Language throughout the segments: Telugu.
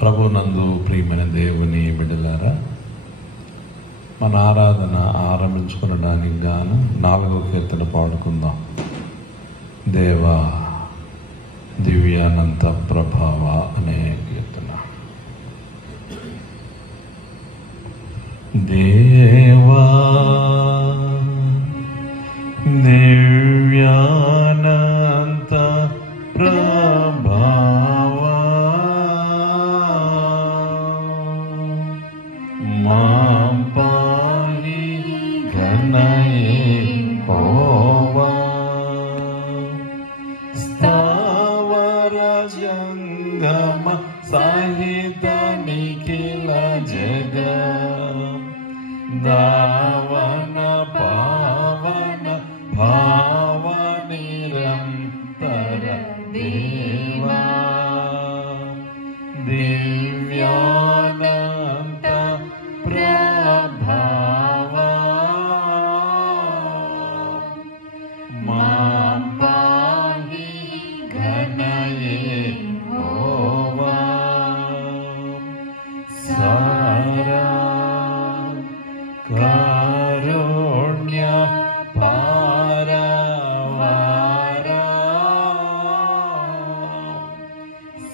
ప్రభునందు ప్రియమైన దేవుని బిడ్డలారా, మన ఆరాధన ఆరంభించుకునడానికి గాను 4వ కీర్తన పాడుకుందాం. దేవా దివ్యానంత ప్రభావ అనే కీర్తన. దేవా దివ్యానంత ప్రభావ మాం పాహి ఘనయేహోవా స్థావర జంగమ సహిత నిఖిల జగ దావన పావన భావ నిరంతర దేవా దివ్యానంత ప్రభావ మాం పాహి ఘనయేహోవా సారా కారుణ్య పారవారా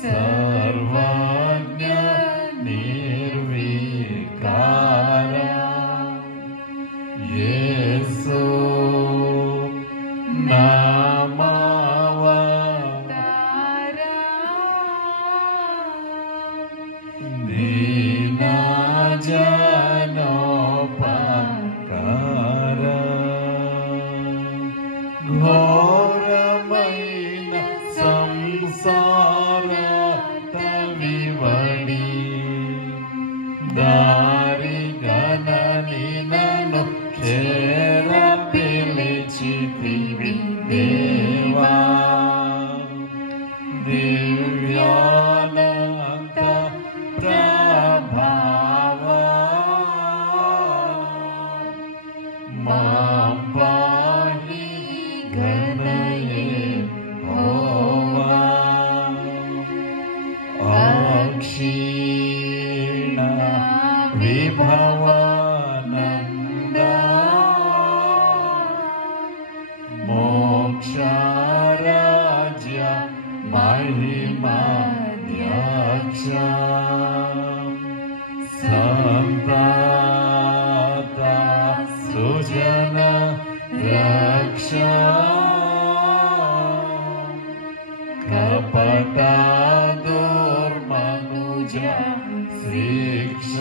సర్వజ్ఞ నిర్వికార యేసు నామావతార దీనజనోపకార ఘోరమైన సంసార వివడి దారి గణని నన్ను చేర పిలిచితివి దేవా దివ్యానంత ప్రభావ మాం పాహి ఘనయేహోవా అక్షీణ విభవానంద మోక్షరాజ్య మహిమాధ్యక్ష సంతాత సుజన రక్ష కపట దుర్మనుజ శిక్ష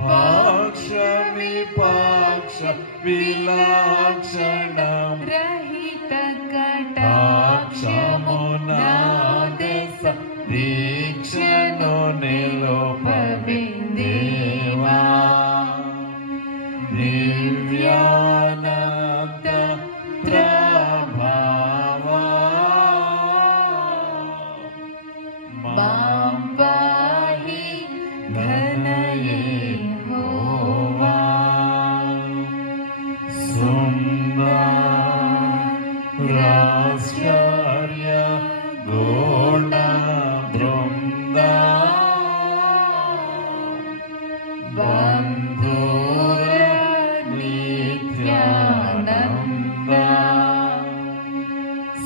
పాక్ష విపాక్ష విలక్షణం రహిత కటాక్షమునాదేశ దీక్షను నిలుపవే దేవా దివ్యానంత ప్రభావ మాం పాహి ఘనయేహోవా సుందరాశ్చర్య గుణ బృంద బంధుర నిత్యానంద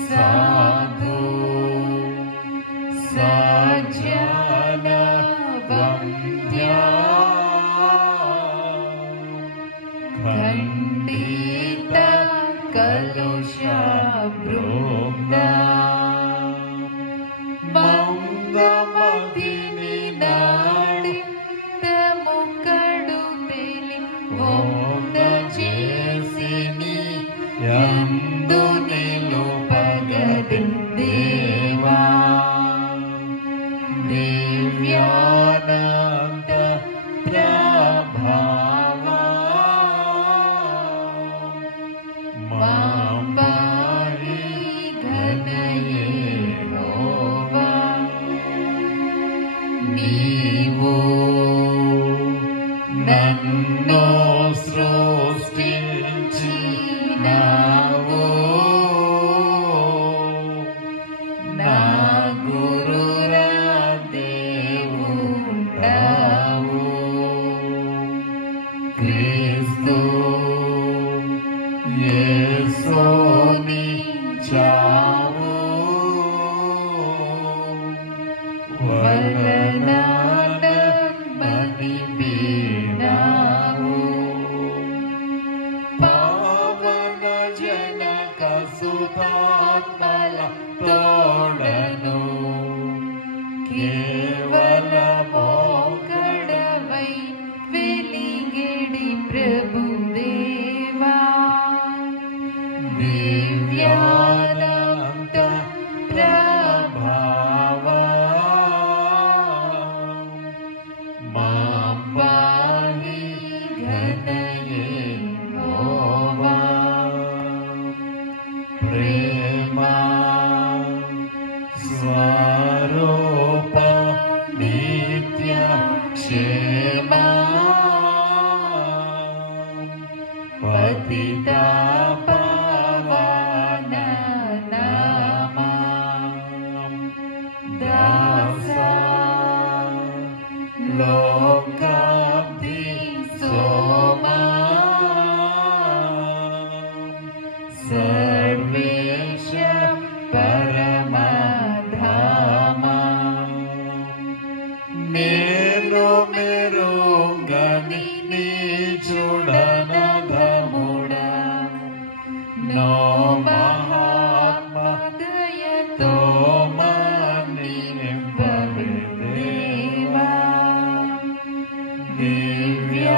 సాధు సజ్జన వంద్య ఖండిత కలుష బృంద మందమతిని నాడి ముక్కడు తెలి ఓంద చేసిని యందు నిలుపగది దేవా దివ్యానంత మరణాన్ని బీనావు పావన జనక సుతాత్మల తోడను కేవలమోకడవై వెలిగెడి ప్రభుదేవా దివ్యానంద ప్రభావా మాం పాహి ఘనయేహోవా ప్రేమా స్వరూప నిత్య క్షేమా పతితా పవన నామా దాసా లోకాబ్ది సోమా సర్వేశ పరమధామా మేలు మెరుగని నీ చూడనధముడా నో మహాత్మదయతో మన్నింపబడేవా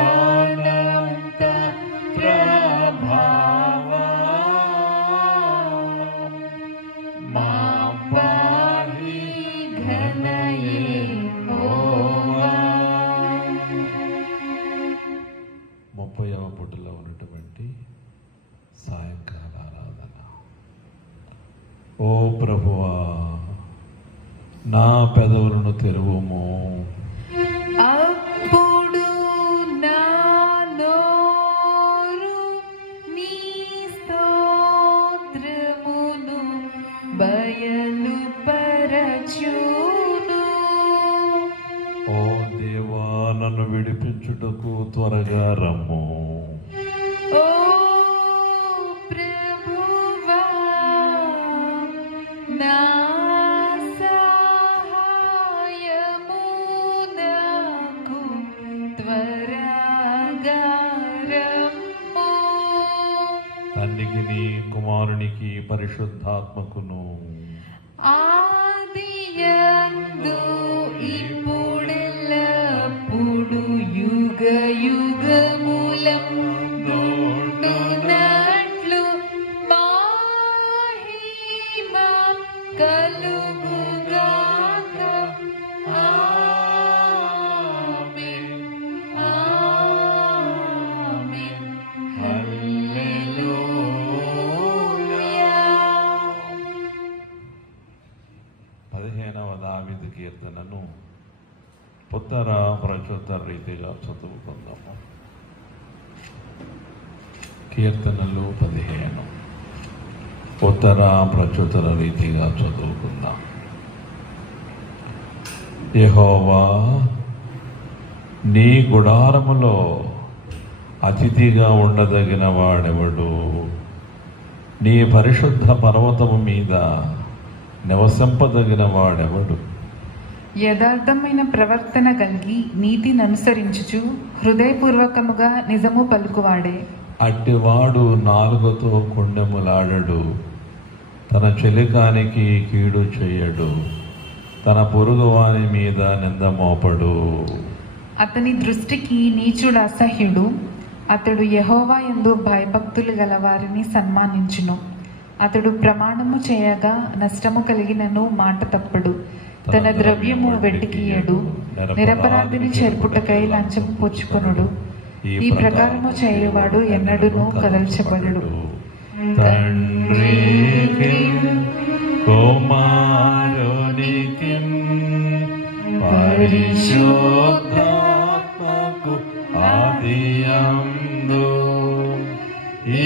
దివ్యానంద ప్రభావా మా పాహి ఘనయేహోవా. 30వ పూటలో ఉన్నటువంటి సాయంకాల ఆరాధన. ఓ ప్రభువా, నా పెదవులను తెరువుము. అప్పుడు నా నోరు నీ స్తోత్రమును బయలుపరచును. ఓ దేవా, నన్ను విడిపించుటకు త్వరగా రమ్ము. ఓ ప్రభువా, నా సహాయము నాకు త్వరగా రమ్ము. తండ్రికి నీ కుమారునికి పరిశుద్ధాత్మకును ఆదియందు ఇప్పుడెల్లప్పుడు యుగ యుగములందున్నట్లు మహిమ కలుగుగాక. ఆమేన్, ఆమేన్, హల్లెలూయా. 15వ దావీదు కీర్తనను ఉత్తర ప్రచోత్తర రీతిగా చదువుకుందాము. కీర్తనలు 15 ఉత్తర ప్రచోత్తర రీతిగా చదువుకుందాం. యెహోవా, నీ గుడారములో అతిథిగా ఉండదగిన వాడెవడు? నీ పరిశుద్ధ పర్వతము మీద నివసింపదగిన వాడెవడు? యథార్థమైన ప్రవర్తన కలిగి నీతిని అనుసరించుచు హృదయపూర్వకముగా నిజము పలుకువాడే. అట్టివాడు నాలుగుతో కొండెములాడడు, తన చెలికానికి కీడు చేయడు, తన పొరుగువాని మీద నింద మోపడు. అతని దృష్టికి నీచుడు అసహ్యుడు. అతడు యెహోవా యందు భయభక్తులు గల వారిని సన్మానించును. అతడు ప్రమాణము చేయగా నష్టము కలిగినను మాట తప్పడు. తన ద్రవ్యము వెట్టికియడు. నిరపరాధిని చెరుపుటకై లంచము పుచ్చుకొనుడు. ఈ ప్రకారము చేయువాడు ఎన్నడూనూ కదల్చబడడు. తండ్రికి కుమారునికి పరిశుద్ధాత్మకు ఆదియందు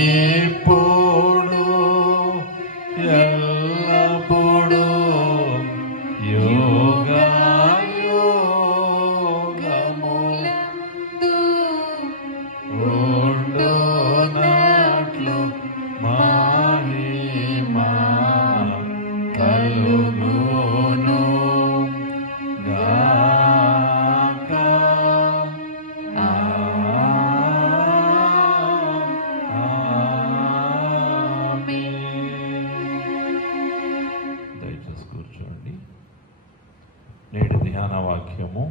ఇప్పుడు ఎల్లప్పుడూ యుగయుగములందు ఉండునట్లు మహిమ కలుగును గాక. ధ్యాన వాక్యము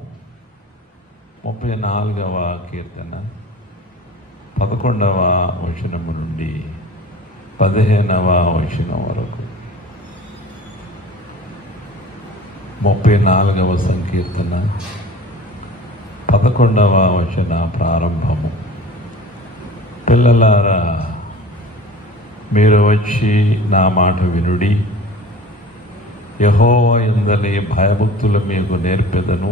34వ కీర్తన 11వ వచనము నుండి 15వ వచనం వరకు. 34వ సంకీర్తన 11వ వచన ప్రారంభము. పిల్లలారా, మీరు వచ్చి నా మాట వినుడి. యెహోవా యందలి భయభక్తులు మీకు నేర్పెదను.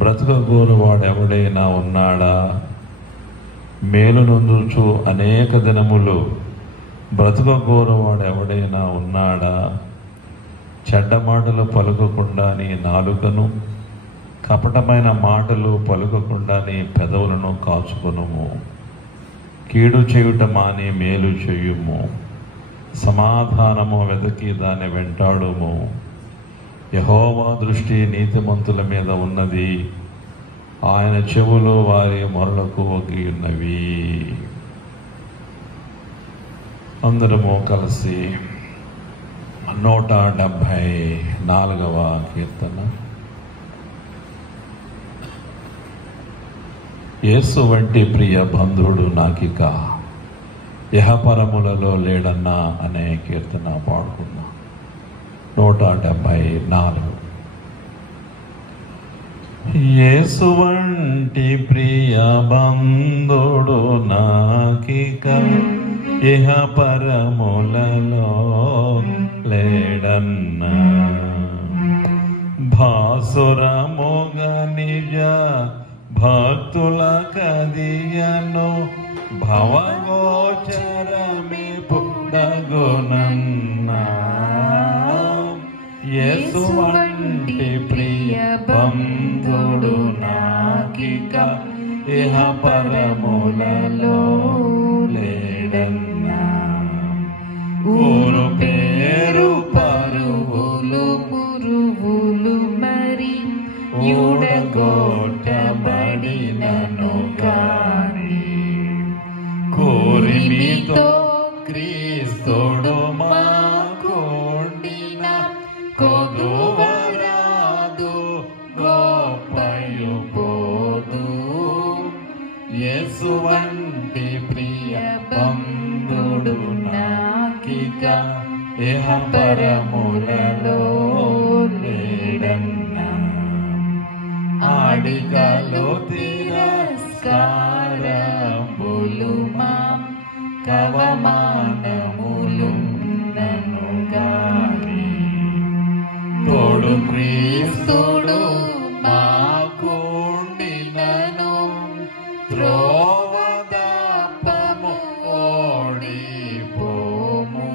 బ్రతుకగోరువాడెవడైనా ఉన్నాడా? మేలు నొందుచు అనేక దినములు బ్రతుకగోరువాడెవడైనా ఉన్నాడా? చెడ్డ మాటలు పలుకకుండా నీ నాలుకను, కపటమైన మాటలు పలుకకుండా నీ పెదవులను కాచుకొనుము. కీడు చేయుట మాని మేలు చేయుము. సమాధానము వెతకి దాన్ని వెంటాడుము. యెహోవా దృష్టి నీతిమంతుల మీద ఉన్నది, ఆయన చెవులు వారి మొరలకు ఒగ్గి ఉన్నవి. అందరము కలిసి 174వ కీర్తన. యేసు వంటి ప్రియ బంధువుడు నాకిక యహపరములలో లేడన్నా అనే కీర్తన పాడుకుందాం. 174. యేసు వంటి ప్రియ బంధుడు నాకిక ఇహపరములలో లేడన్నా. భాసురముగ నిజ భక్తుల కదియను భవగోచరమి పుడగునన్నా. యేసు వంటి ప్రియ బంధుడు నాకిక ఇహపరములలో లేడన్నా. ఊరు పేరు పరువులు పురువులు మరి యూడగొట్టబడినను కాని కోరిమితో క్రీస్తుడు మాకుండిన కొదువరాదు గొప్పయు పోదు. యేసు వంటి ప్రియ బంధుడు నాకిక ఇహపరములలో లేడన్నా. ఆడికలు తిరస్కారములు మా కవమానములు నన్ను గాని తోడు క్రీస్తుడు మాకుండినను త్రోవదాపము ఓడిపోము.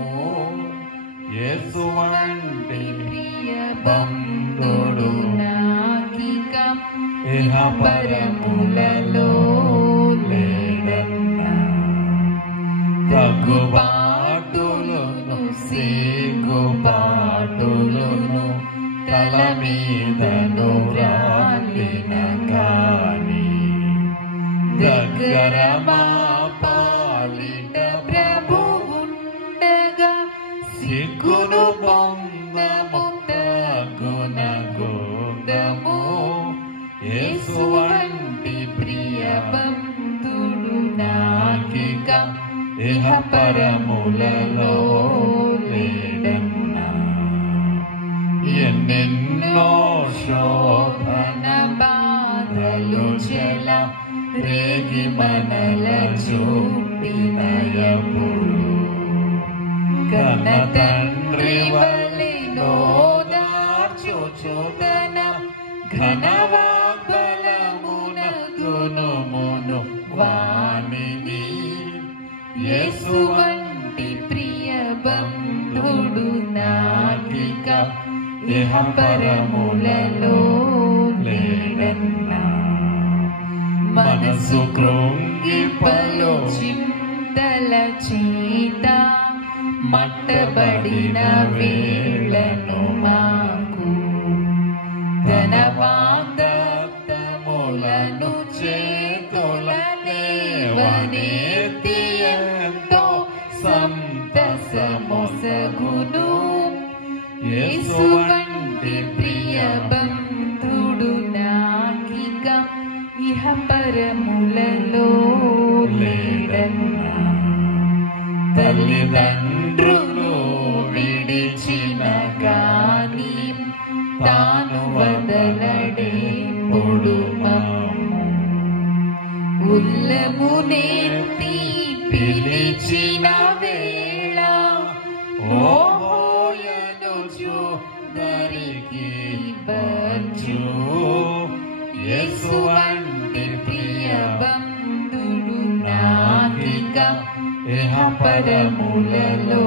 యేసు వంటి ప్రియ బంధుడు నాకిక ఇహపరములలో లేడన్నా. తగ్గుబాటులను సిగ్గుబాటులను తల మీదను రాలిన కాని దగ్గర మా పాలిట ప్రభువుండగా సిగ్గును పొందము తగ్గున గోదము. యేసు వంటి ప్రియ బంధుడు నాకిక ఇహపరములలో లేడన్నా. ఎన్నెన్నో శోభన బాధలు చెల రేగి మనల చూపినయపుడు కన్న తండ్రి వలె నోదార్చుచుతన ఘనవాగ్బలమునకును వాణిని. యేసు వంటి ప్రియ బంధుడు నాకిక ఇహపరములలో లేడన్నా. మనసు కృంగి పలు చింతల చేత మట్టబడిన వేళను మాకు ధనవాగ్దత్తములను చేతుల లేవనెత్తి ఎంతో సంతసమొసగును. యేసు వంటి ప్రియ బంధుడు పరములలో లేడన్నా. తల్లిదండ్రులు విడిచిన గాని తాను వదలడేప్పుడు మమ్ము. ఉల్లము నేర్పి పిలిచిన వేళ ఓహోయనుచు దరికి వచ్చు. యేసు వంటి ప్రియ బంధుడు నాకిక ఇహ పరములలో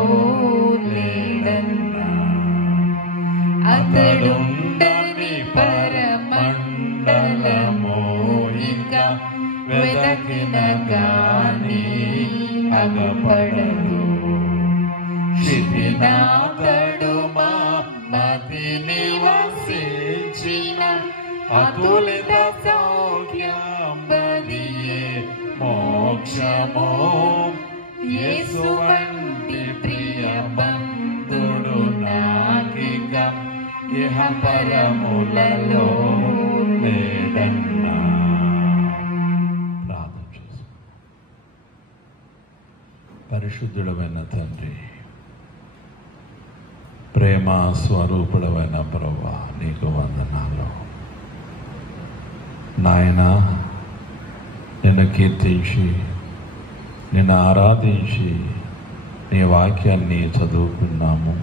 లేడన్నా. అతడుండని పరమండలము ఇక వెదకిన గాని అగపడదు. శిథినాతడు మా మతి నివసించిన అతులిత సౌఖ్యం బలియే మోక్షము. యేసు వంటి ప్రియ బంధుడు నాకిక ఇహ పరములలో లేడన్నా. ప్రార్థన చేసు. పరిశుద్ధుడమైన తండ్రి, ప్రేమ స్వరూపుడమైన ప్రభువా, నీకు వందనాలు నాయనా. నిన్ను కీర్తించి నిన్ను ఆరాధించి నీ వాక్యాన్ని చదువుకున్నాము.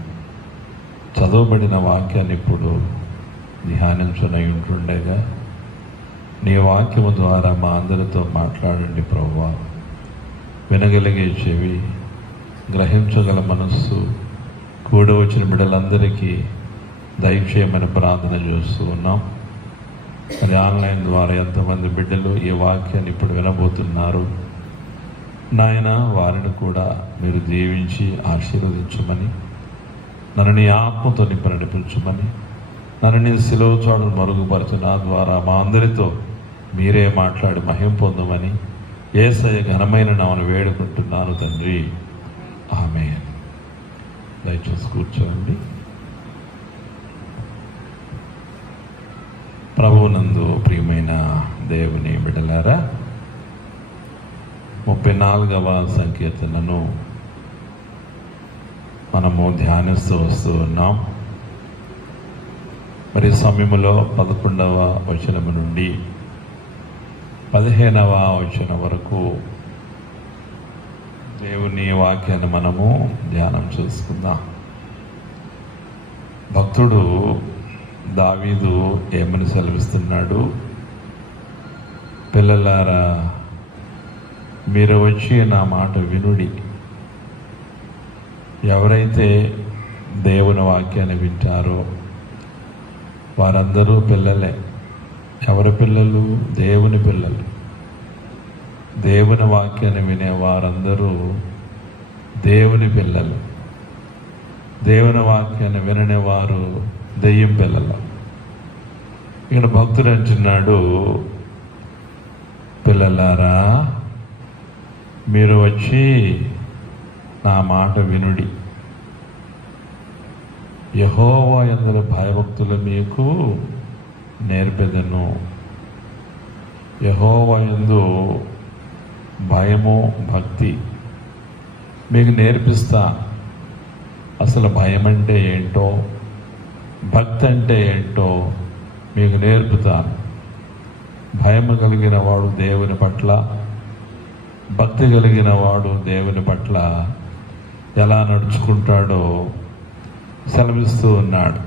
చదువుబడిన వాక్యాన్ని ఇప్పుడు ధ్యానించునై ఉంటుండగా నీ వాక్యము ద్వారా మా అందరితో మాట్లాడండి ప్రభువా. వినగలిగే చెవి, గ్రహించగల మనస్సు కూడి వచ్చిన బిడ్డలందరికీ దయచేయమని ప్రార్థన చేస్తూ ఉన్నాం. మరి ఆన్లైన్ ద్వారా ఎంతమంది బిడ్డలు ఈ వాక్యాన్ని ఇప్పుడు వినబోతున్నారు నాయన, వారిని కూడా మీరు దీవించి ఆశీర్వదించమని, నన్ను నీ ఆత్మతో నింపి నడిపించమని, నన్ను నీ సిలువ చాటును మరుగుపరచిన ద్వారా మా అందరితో మీరే మాట్లాడి మహిమ పొందమని యేసయ్య ఘనమైన నామమున వేడుకుంటున్నాను తండ్రి, ఆమేన్. దయచేసి కూర్చోండి. ప్రభువునందు ప్రియమైన దేవుని బిడ్డలారా, 34వ సంకీర్తనను మనము ధ్యానిస్తూ వస్తూ ఉన్నాం. మరి సమయంలో 11వ వచనము నుండి 15వ వచనం వరకు దేవుని వాక్యాన్ని మనము ధ్యానం చేసుకుందాం. భక్తుడు దావీదు ఏమని సెలవిస్తున్నాడు? పిల్లలారా, మీరు వచ్చి నా మాట వినుడి. ఎవరైతే దేవుని వాక్యాన్ని వింటారో వారందరూ పిల్లలే. ఎవరి పిల్లలు? దేవుని పిల్లలు. దేవుని వాక్యాన్ని వినే వారందరూ దేవుని పిల్లలు. దేవుని వాక్యాన్ని వినని వారు దెయ్యం పిల్లలు. ఇక్కడ భక్తుడు అంటున్నాడు, పిల్లలారా మీరు వచ్చి నా మాట వినుడి. యెహోవా యందు భయభక్తులు మీకు నేర్పెదను. యెహోవా యందు భయము భక్తి మీకు నేర్పిస్తా. అసలు భయం అంటే ఏంటో, భక్తి అంటే ఏంటో మీకు నేర్పుతాను. భయము కలిగిన వాడు దేవుని పట్ల, భక్తి కలిగిన వాడు దేవుని పట్ల ఎలా నడుచుకుంటాడో సెలవిస్తూ ఉన్నాడు.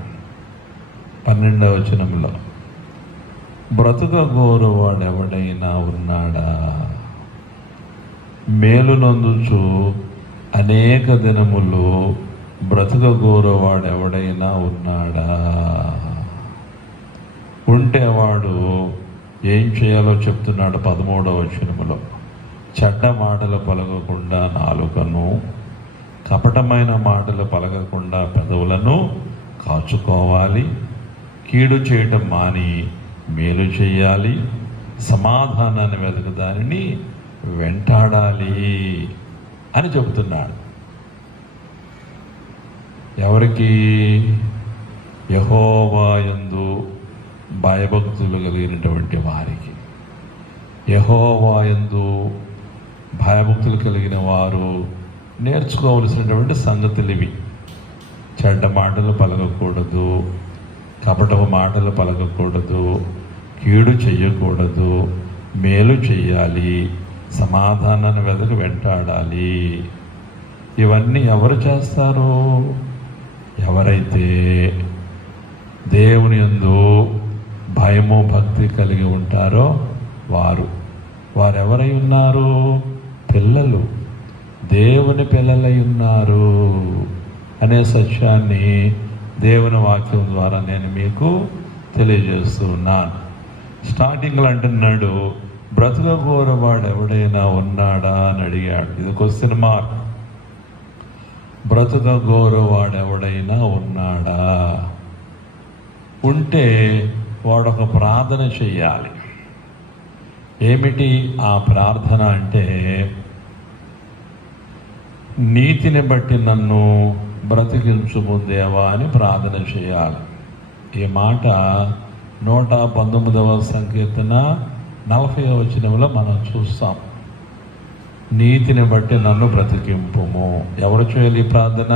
12వ వచనంలో, బ్రతుకగోరువాడు ఎవడైనా ఉన్నాడా? మేలు నొందుచు అనేక దినములు బ్రతుకగోరువాడు ఎవడైనా ఉన్నాడా? ఉంటే వాడు ఏం చేయాలో చెప్తున్నాడు 13వ వచనములో. చెడ్డ మాటలు పలకకుండా నాలుకను, కపటమైన మాటలు పలకకుండా పెదవులను కాచుకోవాలి. కీడు చేయటం మాని మేలు చేయాలి. సమాధానాన్ని వెతక దానిని వెంటాడాలి అని చెబుతున్నాడు. ఎవరికి? యెహోవా యందు భయభక్తులు కలిగినటువంటి వారికి. యెహోవా యందు భయభక్తులు కలిగిన వారు నేర్చుకోవలసినటువంటి సంగతులు ఇవి. చెడ్డ మాటలు పలకకూడదు, కపటపు మాటలు పలకకూడదు, కీడు చెయ్యకూడదు, మేలు చెయ్యాలి, సమాధానాన్ని వెంటాడాలి. ఇవన్నీ ఎవరు చేస్తారు? ఎవరైతే దేవుని యందు భయము భక్తి కలిగి ఉంటారో వారెవరై ఉన్నారు? పిల్లలు, దేవుని పిల్లలై ఉన్నారు అనే సత్యాన్ని దేవుని వాక్యం ద్వారా నేను మీకు తెలియజేస్తున్నాను. స్టార్టింగ్లో అంటున్నాడు, బ్రతుకగోరవాడు ఎవడైనా ఉన్నాడా అని అడిగాడు. ఇది క్వశ్చన్ మార్క్. బ్రతుకగోరవాడు ఎవడైనా ఉన్నాడా? ఉంటే వాడొక ప్రార్థన చెయ్యాలి. ఏమిటి ఆ ప్రార్థన అంటే, నీతిని బట్టి నన్ను బ్రతికించుము దేవా అని ప్రార్థన చేయాలి. ఈ మాట 119వ సంకీర్తన 40వ వచనంలో మనం చూస్తాం. నీతిని బట్టి నన్ను బ్రతికింపుము. ఎవరు చేయాలి ఈ ప్రార్థన?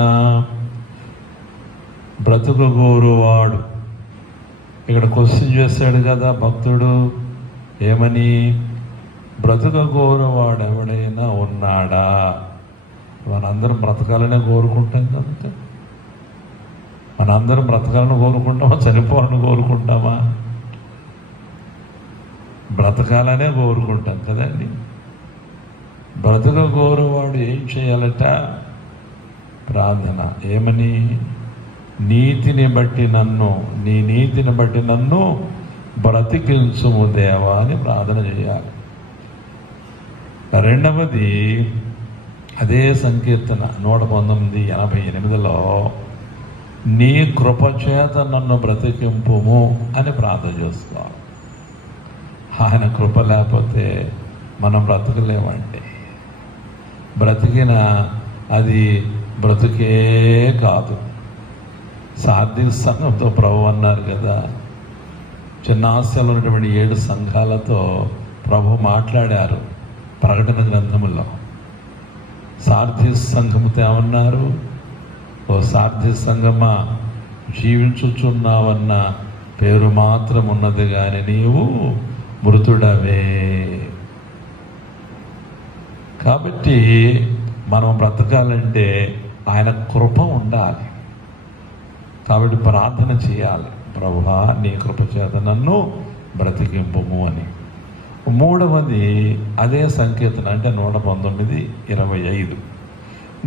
బ్రతుకుగోరువాడు. ఇక్కడ క్వశ్చన్ చేశాడు కదా భక్తుడు, ఏమని? బ్రతుకుగోరువాడు ఎవడైనా ఉన్నాడా? మనందరం బ్రతకాలనే కోరుకుంటాం కదా. మనందరం బ్రతకాలని కోరుకుంటామా, చనిపోవాలని కోరుకుంటామా? బ్రతకాలనే కోరుకుంటాం కదండి. బ్రతకగోరువాడు ఏం చేయాలట? ప్రార్థన. ఏమని? నీతిని బట్టి నన్ను, నీ నీతిని బట్టి నన్ను బ్రతికించుము దేవా అని ప్రార్థన చేయాలి. రెండవది, అదే సంకీర్తన 119:88లో నీ కృపచేత నన్ను బ్రతికింపుము అని ప్రార్థన చేసుకోవాలి. ఆయన కృప లేకపోతే మనం బ్రతకలేమండి. బ్రతికిన అది బ్రతుకే కాదు. సార్థి సంఘంతో ప్రభు అన్నారు కదా, చిన్న ఆస్యాలో ఉన్నటువంటి 7 సంఘాలతో ప్రభు మాట్లాడారు ప్రకటన గ్రంథములో. సార్థి సంఘముతో ఏమన్నారు? ఓ సార్థి సంఘమా, జీవించుచున్నావన్న పేరు మాత్రం ఉన్నది కానీ నీవు మృతుడవే. కాబట్టి మనం బ్రతకాలంటే ఆయన కృప ఉండాలి. కాబట్టి ప్రార్థన చేయాలి, ప్రభువా నీ కృప చేత నన్ను బ్రతికింపుము అని. మూడవది అదే సంకీర్తన, అంటే 119:25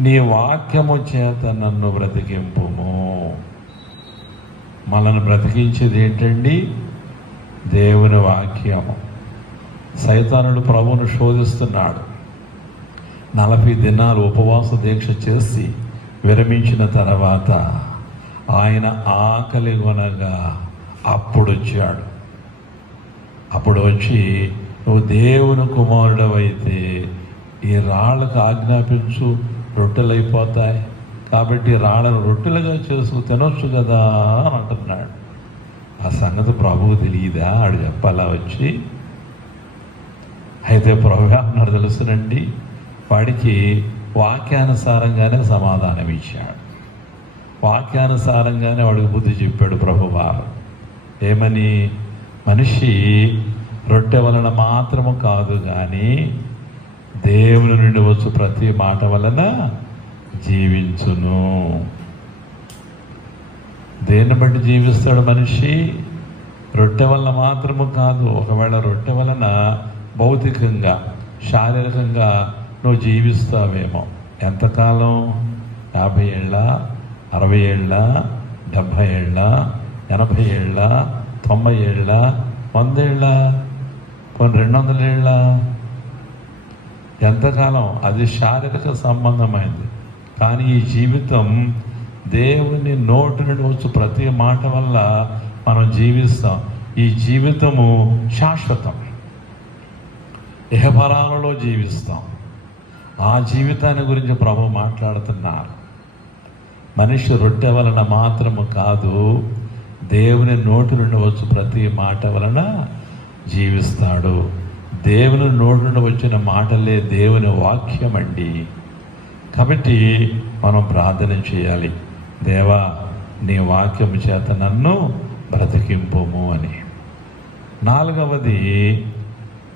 నీ వాక్యము చేత నన్ను బ్రతికింపుము. మనల్ని బ్రతికించేది ఏంటండి? దేవుని వాక్యము. సైతానుడు ప్రభువును శోధిస్తున్నాడు. 40 దినాలు ఉపవాస దీక్ష చేసి విరమించిన తర్వాత ఆయన ఆకలి కొనగా అప్పుడు వచ్చాడు. అప్పుడు వచ్చి, నువ్వు దేవుని కుమారుడవైతే ఈ రాళ్ళకు ఆజ్ఞాపించు, రొట్టెలు అయిపోతాయి, కాబట్టి రాళ్ళను రొట్టెలుగా చేసుకు తినొచ్చు కదా అని అంటున్నాడు. ఆ సంగతి ప్రభువు తెలియదా? ఆడు చెప్పాలా వచ్చి? అయితే ప్రభు అన్నాడు, తెలుసునండి, వాడికి వాక్యానుసారంగానే సమాధానం ఇచ్చాడు. వాక్యానుసారంగానే వాడికి బుద్ధి చెప్పాడు ప్రభువారు. ఏమని? మనిషి రొట్టె వలన మాత్రము కాదు కానీ దేవుని నుండి వచ్చు ప్రతి మాట వలన జీవించును. దేన్ని బట్టి జీవిస్తాడు మనిషి? రొట్టె వలన మాత్రము కాదు. ఒకవేళ రొట్టె వలన భౌతికంగా శారీరకంగా నువ్వు జీవిస్తావేమో. ఎంతకాలం? 50 ఏళ్ళ, 60 ఏళ్ళ, 70 ఏళ్ళ, 80 ఏళ్ళ, 90 ఏళ్ళ, 100 ఏళ్ళ, కొన్ని 200 ఏళ్ళ? ఎంతకాలం? అది శారీరక సంబంధమైంది. కానీ ఈ జీవితం దేవుని నోటి నుండి వచ్చు ప్రతి మాట వల్ల మనం జీవిస్తాం. ఈ జీవితము శాశ్వతం, ఇహపరాలలో జీవిస్తాం. ఆ జీవితాన్ని గురించి ప్రభు మాట్లాడుతున్నారు. మనిషి రొట్టె వలన మాత్రము కాదు, దేవుని నోటి నుండి వచ్చు ప్రతి మాట వలన జీవిస్తాడు. దేవుని నోటి నుండి వచ్చిన మాటలే దేవుని వాక్యం అండి. కాబట్టి మనం ప్రార్థన చేయాలి, దేవా నీ వాక్యము చేత నన్ను బ్రతికింపుము అని. 4వది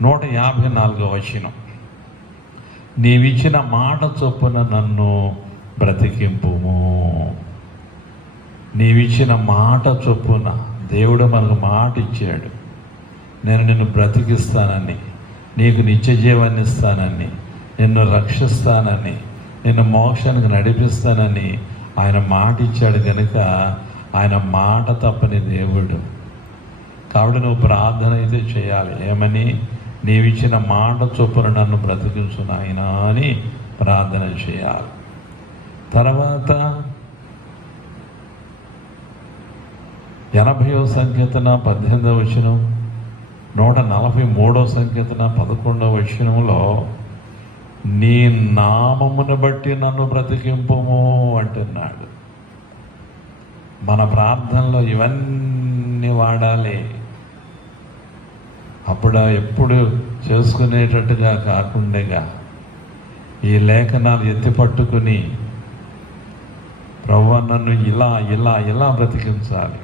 154వ వచనం, నీవిచ్చిన మాట చొప్పున నన్ను బ్రతికింపుము. నీవిచ్చిన మాట చొప్పున దేవుడు మనకు మాట ఇచ్చాడు, నేను నిన్ను బ్రతికిస్తానని, నీకు నిత్య జీవాన్ని ఇస్తానని, నిన్ను రక్షిస్తానని, నిన్ను మోక్షానికి నడిపిస్తానని ఆయన మాట ఇచ్చాడు కనుక ఆయన మాట తప్పని దేవుడు. కాబట్టి నువ్వు ప్రార్థన అయితే చేయాలి, ఏమని? నీవిచ్చిన మాట చొప్పున నన్ను బ్రతికించు నాయనా అని ప్రార్థన చేయాలి. తర్వాత 80వ సంకీర్తన 18వ వచనం, 143వ సంకీర్తన 11వ వచనంలో నీ నామమును బట్టి నన్ను బ్రతికింపుము అంటున్నాడు. మన ప్రార్థనలో ఇవన్నీ వాడాలి. అప్పుడు ఎప్పుడు చేసుకునేటట్టుగా కాకుండా ఈ లేఖనాలు ఎత్తి పట్టుకుని ప్రభువా నన్ను ఇలా ఇలా ఇలా బ్రతికించాలి.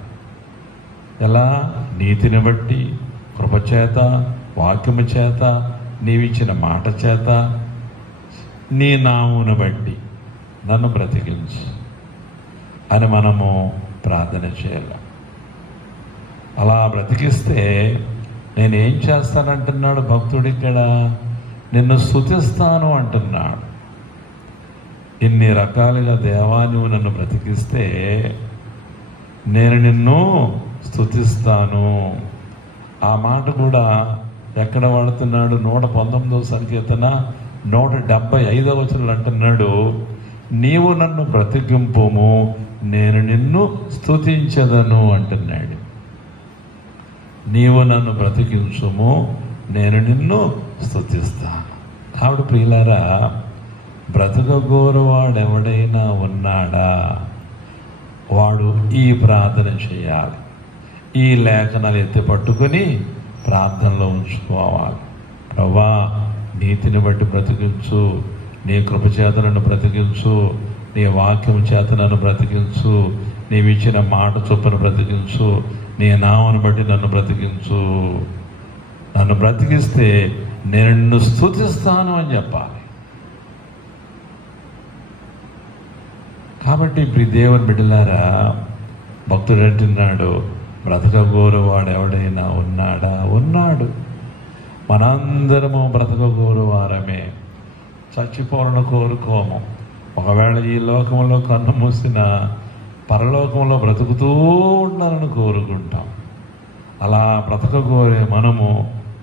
ఎలా? నీతిని బట్టి, కృపచేత, వాక్యము చేత, నీవిచ్చిన మాట చేత, నీ నామును బట్టి నన్ను బ్రతికించు అని మనము ప్రార్థన చేయాలి. అలా బ్రతికిస్తే నేనేం చేస్తానంటున్నాడు భక్తుడు ఇక్కడ? నిన్ను స్తుతిస్తాను అంటున్నాడు. ఇన్ని రకాలుగా దేవా నువ్వు నన్ను బ్రతికిస్తే నేను నిన్ను స్తుతిస్తాను. ఆ మాట కూడా ఎక్కడ వాడుతున్నాడు? 119వ సంకీర్తన 175వ వచనంలో అంటున్నాడు, నీవు నన్ను బ్రతికింపుము, నేను నిన్ను స్తుతించెదను అంటున్నాడు. నీవు నన్ను బ్రతికించుము, నేను నిన్ను స్తుతిస్తాను. కాబట్టి ప్రియులారా, బ్రతకగోరువాడు ఎవడైనా ఉన్నాడా? వాడు ఈ ప్రార్థన చేయాలి. ఈ లేఖనాలు ఎత్తి పట్టుకుని ప్రార్థనలో ఉంచుకోవాలి. ప్రభువా నీతిని బట్టి బ్రతికించు, నీ కృప చేత నన్ను బ్రతికించు, నీ వాక్యం చేత నన్ను బ్రతికించు, నీవిచ్చిన మాట చొప్పున బ్రతికించు, నీ నామను బట్టి నన్ను బ్రతికించు. నన్ను బ్రతికిస్తే నేను నిన్ను స్తుతిస్తాను అని చెప్పాలి. కాబట్టి ఇప్పుడు దేవుని బిడ్డలారా, భక్తుడు అంటున్నాడు, బ్రతకగోరువాడు ఎవడైనా ఉన్నాడా? ఉన్నాడు. మనందరము బ్రతకగోరువారమే, చచ్చిపోవాలని కోరుకోము. ఒకవేళ ఈ లోకంలో కన్ను మూసిన పరలోకంలో బ్రతుకుతూ ఉండాలని కోరుకుంటాం. అలా బ్రతకగోరే మనము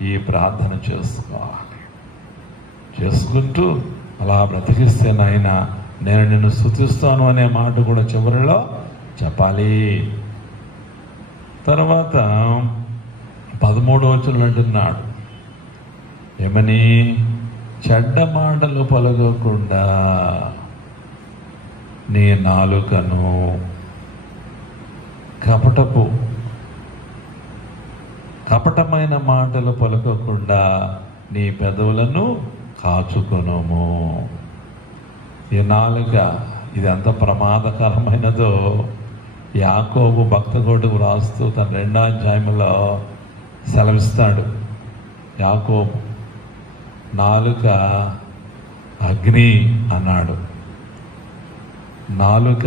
ఈ ప్రార్థన చేసుకోవాలి. చేసుకుంటూ అలా బ్రతికిస్తే నాయన నేను నిన్ను స్తుతిస్తాను అనే మాట కూడా చివరిలో చెప్పాలి. తర్వాత 13వ వచనం అంటున్నాడు, ఏమని? చెడ్డ మాటలు పలకకుండా నీ నాలుకను, కపటమైన మాటలు పలకకుండా నీ పెదవులను కాచుకొనుము. ఈ నాలుక ఇది ఎంత ప్రమాదకరమైనదో యాకోబు భక్తకోడు వ్రాస్తూ తన 2వ అధ్యాయంలో సెలవిస్తాడు. యాకోబు నాలుక అగ్ని అన్నాడు. నాలుక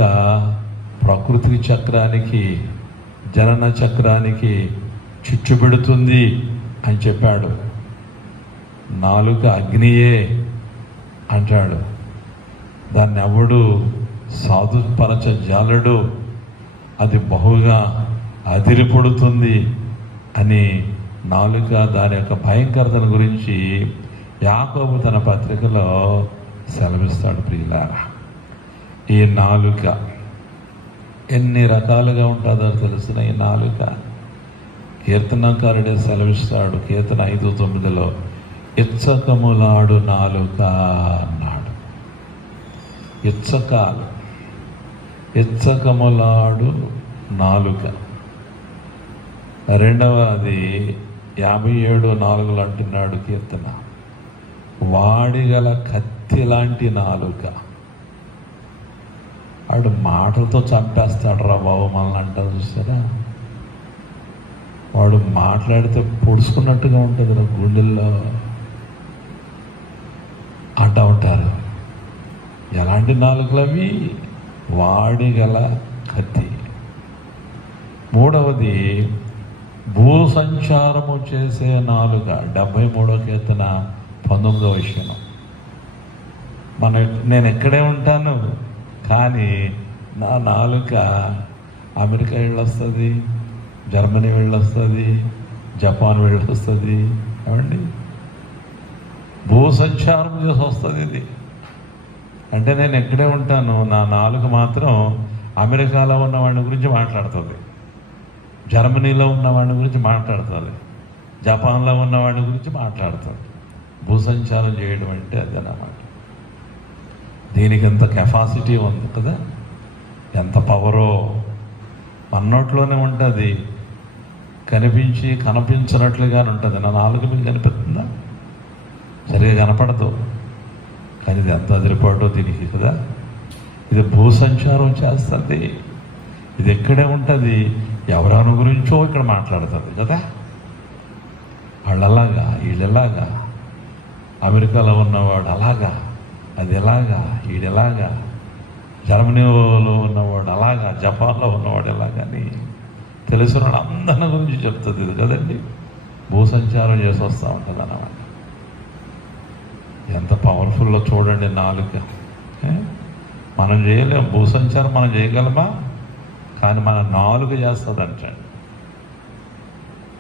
ప్రకృతి చక్రానికి, జనన చక్రానికి చిచ్చుపెడుతుంది అని చెప్పాడు. నాలుక అగ్నియే అంటాడు. దాన్ని ఎవడు సాధుపరచ జాలడు, అది బహుగా అదిరిపడుతుంది అని నాలుక దాని యొక్క భయంకరతను గురించి యాకోబు తన పత్రికలో సెలవిస్తాడు. ప్రియులారా, ఈ నాలుక ఎన్ని రకాలుగా ఉంటుందో తెలిసిన ఈ నాలుక కీర్తనకారుడే సెలవిస్తాడు. కీర్తన 5:9 ఇచ్చకములాడు నాలుక అన్నాడు. ఇచ్చకములాడు నాలుక. రెండవది 57:4 అంటున్నాడు కీర్తన, వాడిగల కత్తి లాంటి నాలుక. వాడు మాటలతో చంపేస్తాడు రా బాబు మనల్ని అంటారు చూసారా. వాడు మాట్లాడితే పొడుచుకున్నట్టుగా ఉంటుంది రా గుండెల్లో అంటూ ఉంటారు. ఎలాంటి నాలుకలు అవి? వాడిగల కత్తి. మూడవది భూ సంచారము చేసే నాలుక. 73వ కీర్తన 19వ వచనం. నేను ఎక్కడే ఉంటాను కానీ నా నాలుక అమెరికా వెళ్ళొస్తుంది, జర్మనీ వెళ్ళొస్తుంది, జపాన్ వెళ్ళొస్తుంది. ఏమండి, భూ సంచారం చేసి వస్తుంది ఇది. అంటే నేను ఎక్కడే ఉంటాను, నా నాలుక మాత్రం అమెరికాలో ఉన్న వాడి గురించి మాట్లాడుతుంది, జర్మనీలో ఉన్న వాడి గురించి మాట్లాడుతుంది, జపాన్లో ఉన్న వాడి గురించి మాట్లాడుతుంది. భూ సంచారం చేయడం అంటే అదేనమాట. దీనికి ఎంత కెపాసిటీ ఉంది కదా, ఎంత పవరో. అన్నట్లోనే ఉంటుంది, కనిపించి కనిపించినట్లుగానే ఉంటుంది. నా నాలుగు మీకు కనిపిస్తుందా? సరిగా కనపడదు, కానీ ఇది ఎంత అదిరిపాటో దీనికి కదా. ఇది భూ సంచారం చేస్తుంది. ఇది ఎక్కడే ఉంటుంది, ఎవరాను గురించో ఇక్కడ మాట్లాడుతుంది కదా. వాళ్ళలాగా వీళ్ళలాగా, అమెరికాలో ఉన్నవాడు అలాగా, అది ఎలాగా, వీడెలాగా, జర్మనీలో ఉన్నవాడు అలాగా, జపాన్లో ఉన్నవాడు ఎలాగని తెలిసిన వాడు అందరి గురించి చెప్తుంది ఇది కదండి. భూ సంచారం చేసి వస్తూ ఉంటుంది అన్నమాట. ఎంత పవర్ఫుల్లో చూడండి నాలుక. మనం చేయలేం భూ సంచారం, మనం చేయగలమా? కానీ మన నాలుక చేస్తుంది అంటండి,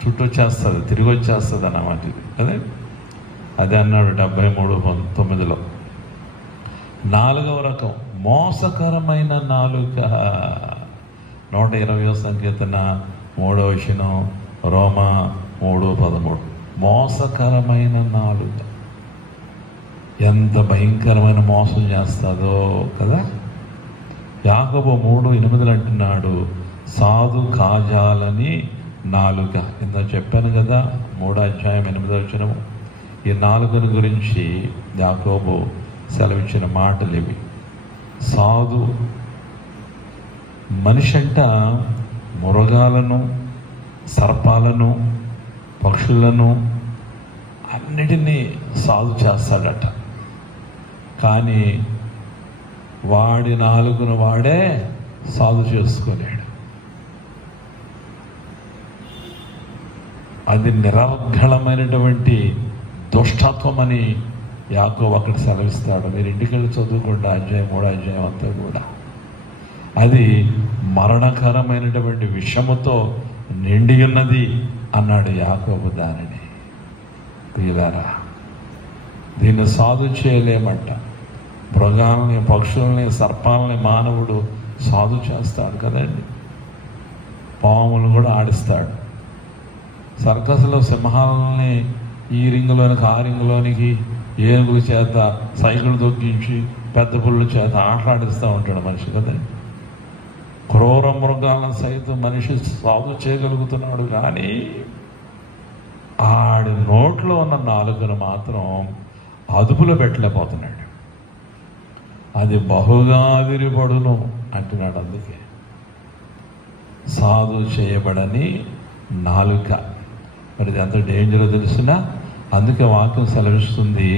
చుట్టూ వచ్చేస్తుంది, తిరిగి వచ్చేస్తుంది అన్నమాట ఇది అదే. అదే అన్నాడు 73:9. 4వ రకం మోసకరమైన నాలుక. 120వ సంకీర్తన 3వ వచనం, రోమా 3:13. మోసకరమైన నాలుక ఎంత భయంకరమైన మోసం చేస్తుందో కదా. యాకోబు 3:8 అంటున్నాడు, సాధు కాజాలని నాలుక. కింద చెప్పాను కదా, 3వ అధ్యాయం 8వ వచనం. ఈ నాలుకను గురించి యాకోబు సెలవిచ్చిన మాటలు ఇవి. సాధు మనిషి అంట మృగాలను, సర్పాలను, పక్షులను అన్నిటినీ సాధు చేస్తాడట. కానీ వాడి నాలుగును వాడే సాధు చేసుకోలేడు. అది నిరర్ఘళమైనటువంటి దుష్టత్వం అని యాకోబు అక్కడ సెలవిస్తాడు. మీరు ఇంటికి వెళ్ళి చదువుకోండి, 3వ అధ్యాయం అంతా కూడా. అది మరణకరమైనటువంటి విషముతో నిండి ఉన్నది అన్నాడు యాకోబు దానిని. ప్రియులారా, దీన్ని సాధు చేయలేమంట. మృగాలని, పక్షుల్ని, సర్పాలని మానవుడు సాధు చేస్తాడు కదండి. పాములను కూడా ఆడిస్తాడు. సర్కస్లో సింహాలని ఈ రింగులోనికి ఆ రింగులోనికి ఏనుగుల చేత సైకిల్ దొక్కించి పెద్ద పుల్ల చేత ఆటలాడిస్తూ ఉంటాడు మనిషి కదండి. క్రూర మృగాలను సైతం మనిషి సాధు చేయగలుగుతున్నాడు. కానీ ఆడి నోట్లో ఉన్న నాలుకను మాత్రం అదుపులో పెట్టలేకపోతున్నాడు. అది బహుగా విరిపడును అంటున్నాడు. అందుకే సాధు చేయబడని నాలుక. మరి ఇది ఎంత డేంజరో తెలుసునా? అందుకే వాక్యం సెలవిస్తుంది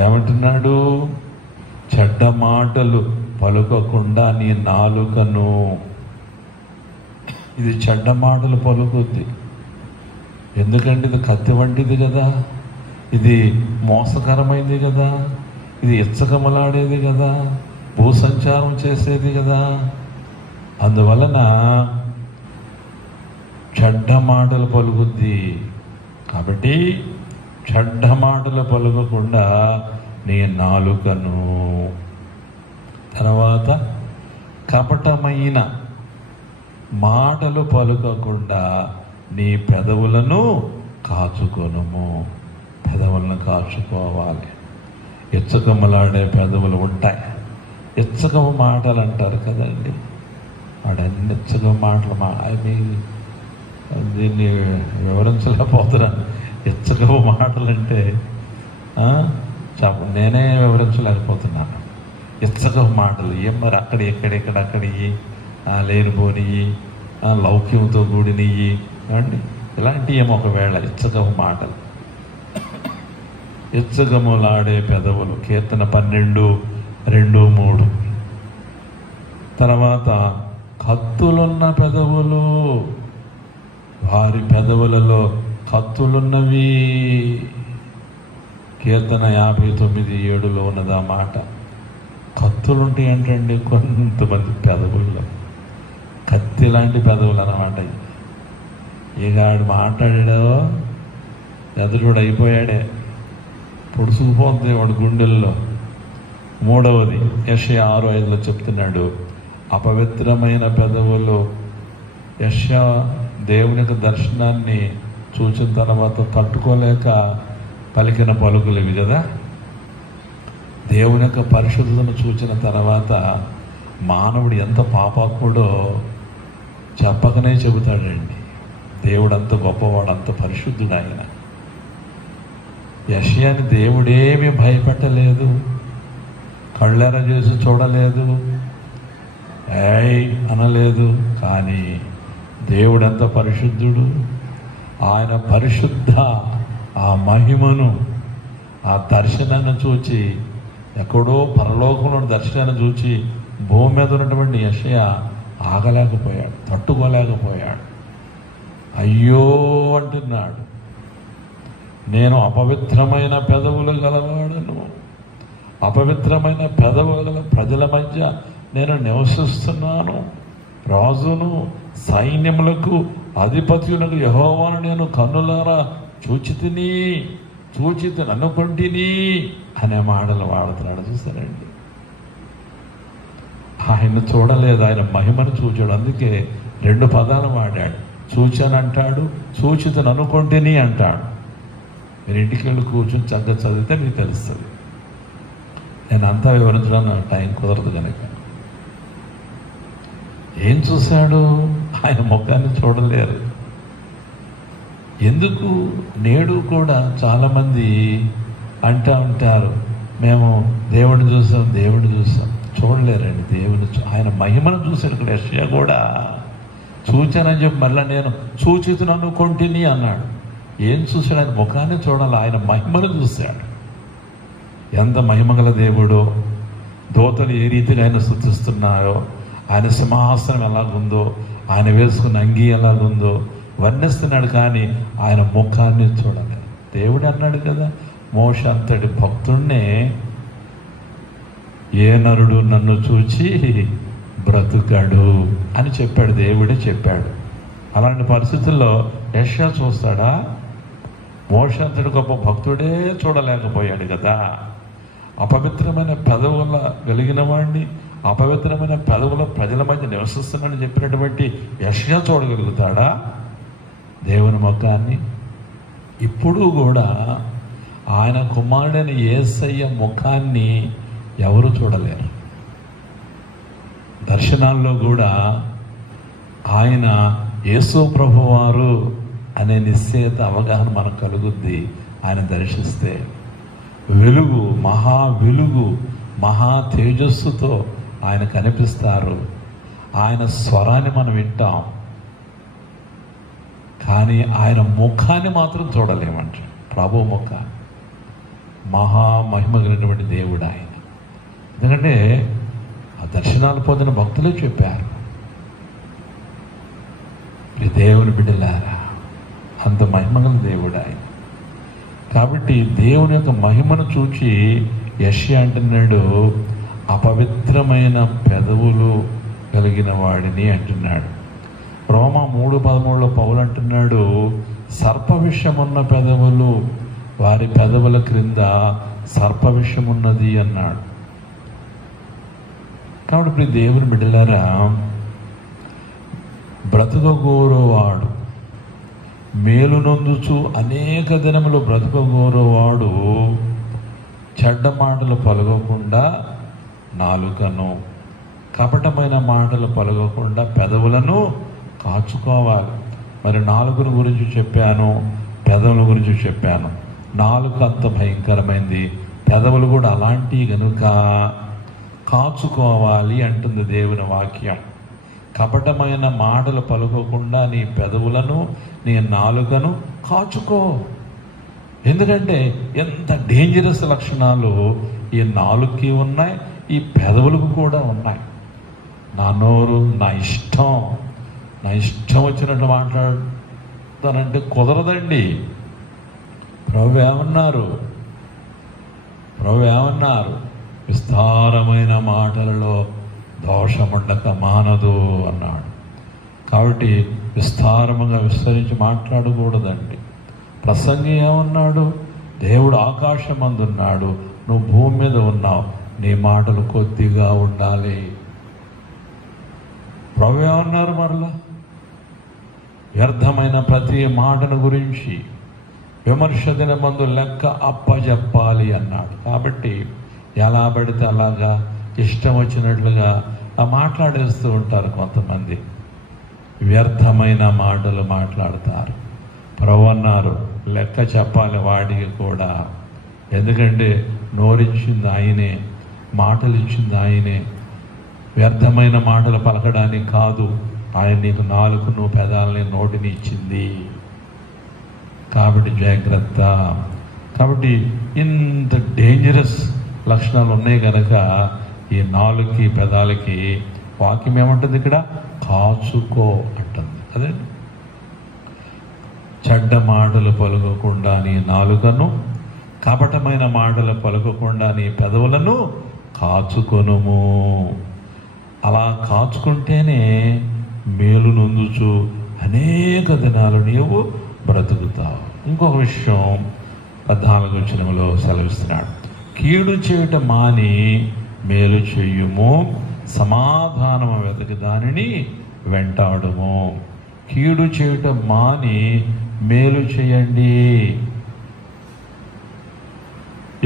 ఏమంటున్నాడు? చెడ్డ మాటలు పలుకకుండా నీ నాలుకను. ఇది చెడ్డ మాటలు పలుకుద్ది. ఎందుకంటే ఇది కత్తి వంటిది కదా, ఇది మోసకరమైంది కదా, ఇది ఇచ్చకమలాడేది కదా, భూ సంచారం చేసేది కదా. అందువలన చెడ్డ మాటలు పలుకుద్ది. కాబట్టి చెడ్డ మాటలు పలుకకుండా నీ నాలుకను. తర్వాత కపటమైన మాటలు పలుకకుండా నీ పెదవులను కాచుకొనుము. పెదవులను కాచుకోవాలి. ఇచ్చకమ్మలాడే పెదవులు ఉంటాయి. ఇచ్చకము మాటలు అంటారు కదండి. వాడన్ని ఇచ్చకం మాటలు దీన్ని వివరించలేకపోతున్నాను. ఇచ్చగవు మాటలంటే నేనే వివరించలేకపోతున్నాను. ఇచ్చగవు మాటలు ఏం మరి అక్కడివి లేనిపోనివి, లౌక్యంతో కూడినవి అండి, ఇలాంటివి ఏమో ఒకవేళ ఇచ్చగవు మాటలు. ఇచ్చగములాడే పెదవులు, కీర్తన 12:2-3. తర్వాత కత్తులున్న పెదవులు, వారి పెదవులలో కత్తులున్నవి. కీర్తన 59:7 ఉన్నది ఆ మాట. కత్తులుంటాయి ఏంటండి కొంతమంది పెదవుల్లో, కత్తి లాంటి పెదవులు అన్నమాట. ఇక ఆడు మాట్లాడాడో ఎదురుడు అయిపోయాడే, పొడుచుకుపోతుంది వాడు గుండెల్లో. 3వది యెషయా 6:5 చెప్తున్నాడు, అపవిత్రమైన పెదవులు. యెషయా దేవుని యొక్క దర్శనాన్ని చూసిన తర్వాత తట్టుకోలేక పలికిన పలుకులు ఇవి కదా. దేవుని యొక్క పరిశుద్ధతను చూసిన తర్వాత మానవుడు ఎంత పాపాత్ముడో చెప్పకనే చెబుతాడండి. దేవుడు అంత గొప్పవాడు, అంత పరిశుద్ధుడు ఆయన. యెషయాని దేవుడేమీ భయపెట్టలేదు, కళ్ళెర చేసి చూడలేదు, అనలేదు. కానీ దేవుడు ఎంత పరిశుద్ధుడు. ఆయన పరిశుద్ధ ఆ మహిమను, ఆ దర్శనాన్ని చూచి, ఎక్కడో పరలోకంలో దర్శనాన్ని చూచి భూమి మీద ఉన్నటువంటి యెషయా ఆగలేకపోయాడు, తట్టుకోలేకపోయాడు. అయ్యో అంటున్నాడు, నేను అపవిత్రమైన పెదవులు గలవాడను, అపవిత్రమైన పెదవులు గల ప్రజల మధ్య నేను నివసిస్తున్నాను. రాజును సైన్యములకు అధిపతులకు యెహోవాను నేను కన్నులారా చూచితిని అనుకుంటిని అనే మాటలు వాడుతున్నాడు. చూస్తారండి, ఆయన చూడలేదు, ఆయన మహిమను చూచాడు. అందుకే 2 పదాలు వాడాడు, చూచానంటాడు, చూచితను అనుకుంటేని అంటాడు. మీరు ఇంటికి వెళ్ళి కూర్చొని చక్కగా చదివితే మీకు తెలుస్తుంది. నేను అంతా వివరించడం నాకు టైం కుదరదు కనుక. ఏం చూశాడు? ఆయన ముఖాన్ని చూడలేరు. ఎందుకు? నేడు కూడా చాలామంది అంటూ ఉంటారు, మేము దేవుడిని చూసాం. చూడలేరండి దేవుని. ఆయన మహిమను చూశాడు. ఇక్కడ యెషయా కూడా చూచానని చెప్పి మళ్ళీ నేను చూచితును అనుకుంటుని అన్నాడు. ఏం చూశాడు? ఆయన ముఖాన్ని చూడాలి, ఆయన మహిమను చూశాడు. ఎంత మహిమగల దేవుడో, దోతలు ఏ రీతిగా ఆయన స్తుతిస్తున్నారో, ఆయన సింహాసనం ఎలాగుందో, ఆయన వేసుకున్న అంగీ ఎలాగుందో వర్ణిస్తున్నాడు. కానీ ఆయన ముఖాన్ని చూడలేదు. దేవుడు అన్నాడు కదా, మోషే అంతటి భక్తుడినే ఏ నరుడు నన్ను చూచి బ్రతుకాడు అని చెప్పాడు. దేవుడే చెప్పాడు. అలాంటి పరిస్థితుల్లో యెషయా చూస్తాడా? మోషే అంతటి గొప్ప భక్తుడే చూడలేకపోయాడు కదా. అపవిత్రమైన పెదవుల వెలిగిన వాడిని, అపవిత్రమైన పెదవుల ప్రజల మధ్య నివసిస్తున్నాడని చెప్పినటువంటి యెషయా చూడగలుగుతాడా దేవుని ముఖాన్ని? ఇప్పుడు కూడా ఆయన కుమారుడైన యేసయ్య ముఖాన్ని ఎవరు చూడలేరు. దర్శనాల్లో కూడా ఆయన యేసు ప్రభువారు అనే నిశ్చయత, అవగాహన మనకు కలుగుద్ది. ఆయన దర్శిస్తే వెలుగు, మహా వెలుగు, మహా తేజస్సుతో ఆయన కనిపిస్తారు. ఆయన స్వరాన్ని మనం వింటాం, కానీ ఆయన ముఖాన్ని మాత్రం చూడలేమంట. ప్రభు ముఖాన్ని. మహామహిమ కలిగినటువంటి దేవుడు ఆయన. ఎందుకంటే ఆ దర్శనాలు పొందిన భక్తులే చెప్పారు, ఈ దేవుని బిడ్డలారా, అంత మహిమగల దేవుడు ఆయన. కాబట్టి దేవుని యొక్క మహిమను చూచి యెషయా అంటున్నాడు, అపవిత్రమైన పెదవులు కలిగిన వాడిని అంటున్నాడు. రోమా 3:13 పౌలు అంటున్నాడు, సర్ప విషమున్న పెదవులు, వారి పెదవుల క్రింద సర్ప విషమున్నది అన్నాడు. కాబట్టి ఇప్పుడు దేవుని బిడ్డలారా, బ్రతుకగోరువాడు, మేలు నొందుచు అనేక దినములు బ్రతుకగోరువాడు చెడ్డ మాటలు పలగకుండా నాలుకను, కపటమైన మాటలు పలగకుండా పెదవులను కాచుకోవాలి. మరి నాలుకను గురించి చెప్పాను, పెదవుల గురించి చెప్పాను. నాలుక అంత భయంకరమైంది, పెదవులు కూడా అలాంటివి కనుక కాచుకోవాలి అంటుంది దేవుని వాక్యం. కపటమైన మాటలు పలుకోకుండా నీ పెదవులను, నీ నాలుకను కాచుకో. ఎందుకంటే ఎంత డేంజరస్ లక్షణాలు ఈ నాలుగుకి ఉన్నాయి, ఈ పెదవులకు కూడా ఉన్నాయి. నా నోరు నా ఇష్టం వచ్చినట్లు మాట్లాడతానంటే కుదరదండి. ప్రభు ఏమన్నారు? విస్తారమైన మాటలలో దోషముండక మానదు అన్నాడు. కాబట్టి విస్తారముగా విస్తరించి మాట్లాడకూడదండి. ప్రసంగి ఏమన్నాడు? దేవుడు ఆకాశమందున్నాడు, నువ్వు భూమి మీద ఉన్నావు, నీ మాటలు కొద్దిగా ఉండాలి. ప్రభు ఏమన్నారు? మరలా వ్యర్థమైన ప్రతి మాటను గురించి విమర్శ దినమందు లెక్క అప్పజెప్పాలి అన్నాడు. కాబట్టి ఎలా పడితే అలాగా ఇష్టం వచ్చినట్లుగా మాట్లాడేస్తూ ఉంటారు కొంతమంది, వ్యర్థమైన మాటలు మాట్లాడతారు. ప్రభు అన్నారు లెక్క చెప్పాలి వాడికి కూడా. ఎందుకంటే నోరిచ్చింది ఆయనే, మాటలు ఇచ్చింది ఆయనే. వ్యర్థమైన మాటలు పలకడానికి కాదు, ఆయన నీకు నాలుకను, పెదాలని, నోటిని ఇచ్చింది. కాబట్టి జాగ్రత్త. కాబట్టి ఇంత డేంజరస్ లక్షణాలు ఉన్నాయి కనుక ఈ నాలుగుకి, పెదాలకి వాక్యం ఏమంటుంది ఇక్కడ? కాచుకో అంటుంది. అదే చెడ్డ మాటలు పలుకకుండా నీ నాలుకను, కపటమైన మాటలు పలుకకుండా నీ పెదవులను కాచుకొనుము. అలా కాచుకుంటేనే మేలు నొందుచు అనేక దినాలు నీవు బ్రతుకుతావు. ఇంకొక విషయం 14వ వచనంలో సెలవిస్తున్నాడు, కీడు చేయుట మాని మేలు చెయ్యుము, సమాధానము వెతకి దానిని వెంటాడుము. కీడు చేయుట మాని మేలు చేయండి.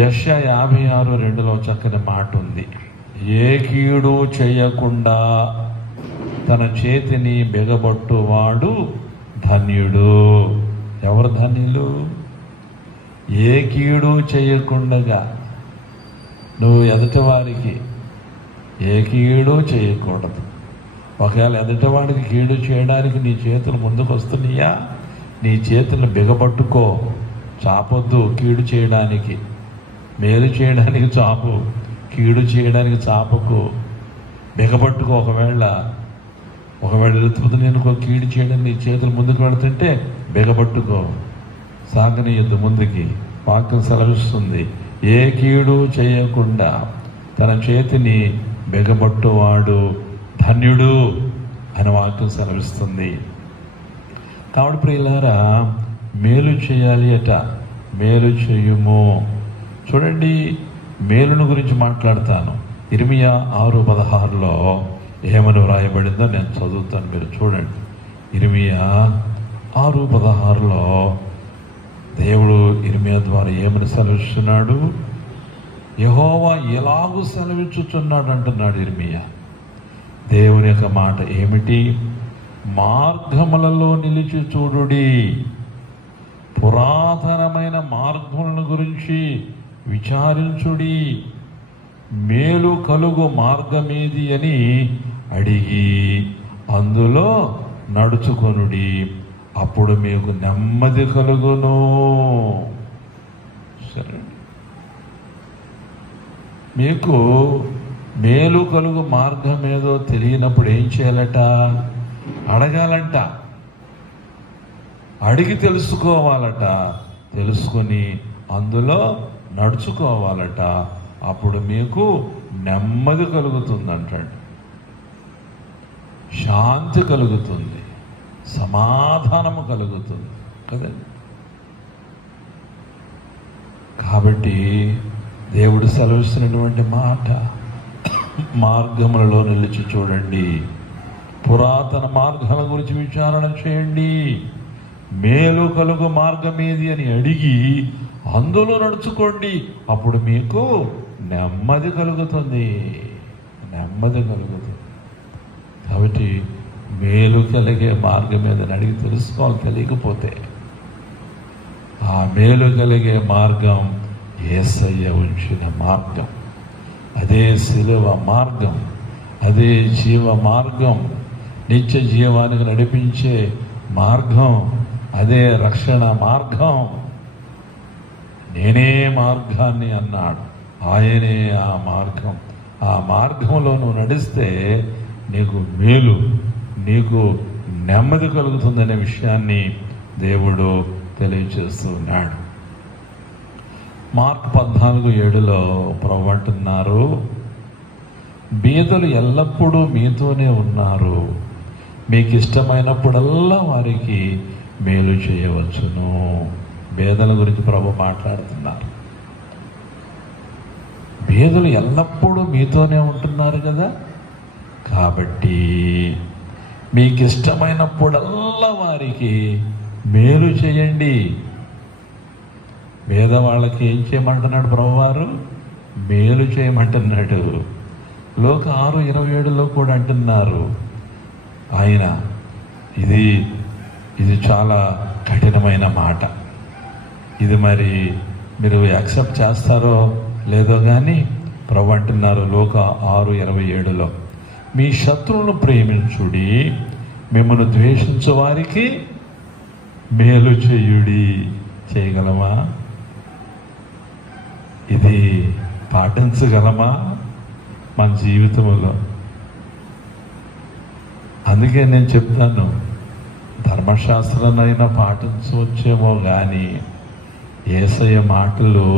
యెషయా 56:2లో చక్కని మాట ఉంది, ఏ కీడు చేయకుండా తన చేతిని బిగబట్టువాడు ధన్యుడు. ఎవరు ధన్యులు? ఏ కీడు చేయకుండా నువ్వు ఎదుటివారికి ఏ కీడు చేయకూడదు. ఒకవేళ ఎదుటివాడికి కీడు చేయడానికి నీ చేతులు ముందుకు వస్తున్నాయా, నీ చేతులను బిగబట్టుకో. చాపొద్దు కీడు చేయడానికి, మేలు చేయడానికి చాపు, కీడు చేయడానికి చాపకు. బిగబట్టుకో. ఒకవేళ ఎదుగుతుంది నేను కీడు చేయడానికి నీ చేతులు ముందుకు వెళుతుంటే బిగబట్టుకో, సాగనీయద్దు ముందుకి. వాక్యం సెలవిస్తుంది, ఏ కీడు చేయకుండా తన చేతిని బిగబట్టువాడు ధన్యుడు అని వాక్యం సెలవిస్తుంది. కాబట్టి ప్రియులారా, మేలు చేయాలి అట, మేలు చేయుము. చూడండి, మేలును గురించి మాట్లాడతాను. ఇర్మియా 6:16లో ఏమని వ్రాయబడిందో నేను చదువుతాను, మీరు చూడండి. ఇర్మియా 6:16లో దేవుడు ఇర్మియా ద్వారా ఏమని సెలవిస్తున్నాడు? యెహోవా ఎలాగూ సెలవిచ్చుచున్నాడు అంటున్నాడు ఇర్మియా. దేవుని యొక్క మాట ఏమిటి? మార్గములలో నిలిచి చూడుడి, పురాతనమైన మార్గములను గురించి విచారించుడి, మేలు కలుగు మార్గమేది అని అడిగి అందులో నడుచుకొనుడి, అప్పుడు మీకు నెమ్మది కలుగును. సరే, మీకు మేలు కలుగు మార్గం ఏదో తెలియనప్పుడు ఏం చేయాలట? అడగాలంట, అడిగి తెలుసుకోవాలట, తెలుసుకొని అందులో నడుచుకోవాలట, అప్పుడు మీకు నెమ్మది కలుగుతుందంటండి, శాంతి కలుగుతుంది, సమాధానము కలుగుతుంది కదండి. కాబట్టి దేవుడు సెలవిస్తున్నటువంటి మాట, మార్గములలో నిలిచి చూడండి, పురాతన మార్గాల గురించి విచారణ చేయండి, మేలు కలుగు మార్గం ఏది అని అడిగి అందులో నడుచుకోండి, అప్పుడు మీకు నెమ్మది కలుగుతుంది, నెమ్మది కలుగుతుంది. కాబట్టి మేలు కలిగే మార్గం మీద అడిగి తెలుసుకోవాలి. తెలియకపోతే ఆ మేలు కలిగే మార్గం యేసయ్య ఉంచిన మార్గం, అదే శిలువ మార్గం, అదే జీవ మార్గం, నిత్య జీవానికి నడిపించే మార్గం, అదే రక్షణ మార్గం. నేనే మార్గాన్ని అన్నాడు. ఆయనే ఆ మార్గం. ఆ మార్గంలో నువ్వు నడిస్తే నీకు మేలు, నీకు నెమ్మది కలుగుతుందనే విషయాన్ని దేవుడు తెలియజేస్తున్నాడు. మార్కు 14:7 ప్రభు అంటున్నారు, బీదలు ఎల్లప్పుడూ మీతోనే ఉన్నారు, మీకు ఇష్టమైనప్పుడల్లా వారికి మేలు చేయవచ్చును. బీదల గురించి ప్రభు మాట్లాడుతున్నారు. బీదలు ఎల్లప్పుడూ మీతోనే ఉంటున్నారు కదా, కాబట్టి మీకు ఇష్టమైనప్పుడల్లా వారికి మేలు చేయండి. పేదవాళ్ళకి ఏం చేయమంటున్నాడు ప్రభువారు? మేలు చేయమంటున్నాడు. లోక 6:27 కూడా అంటున్నారు ఆయన. ఇది చాలా కఠినమైన మాట. ఇది మరి మీరు యాక్సెప్ట్ చేస్తారో లేదో కానీ ప్రభు అంటున్నారు లోక 6:27, మీ శత్రువులను ప్రేమించుడి, మిమ్మల్ని ద్వేషించు వారికి మేలు చేయుడి. చేయగలమా? ఇది పాటించగలమా మన జీవితంలో? అందుకే నేను చెప్తాను, ధర్మశాస్త్రాన్నైనా పాటించవచ్చేమో కానీ యేసయ్య మాటలు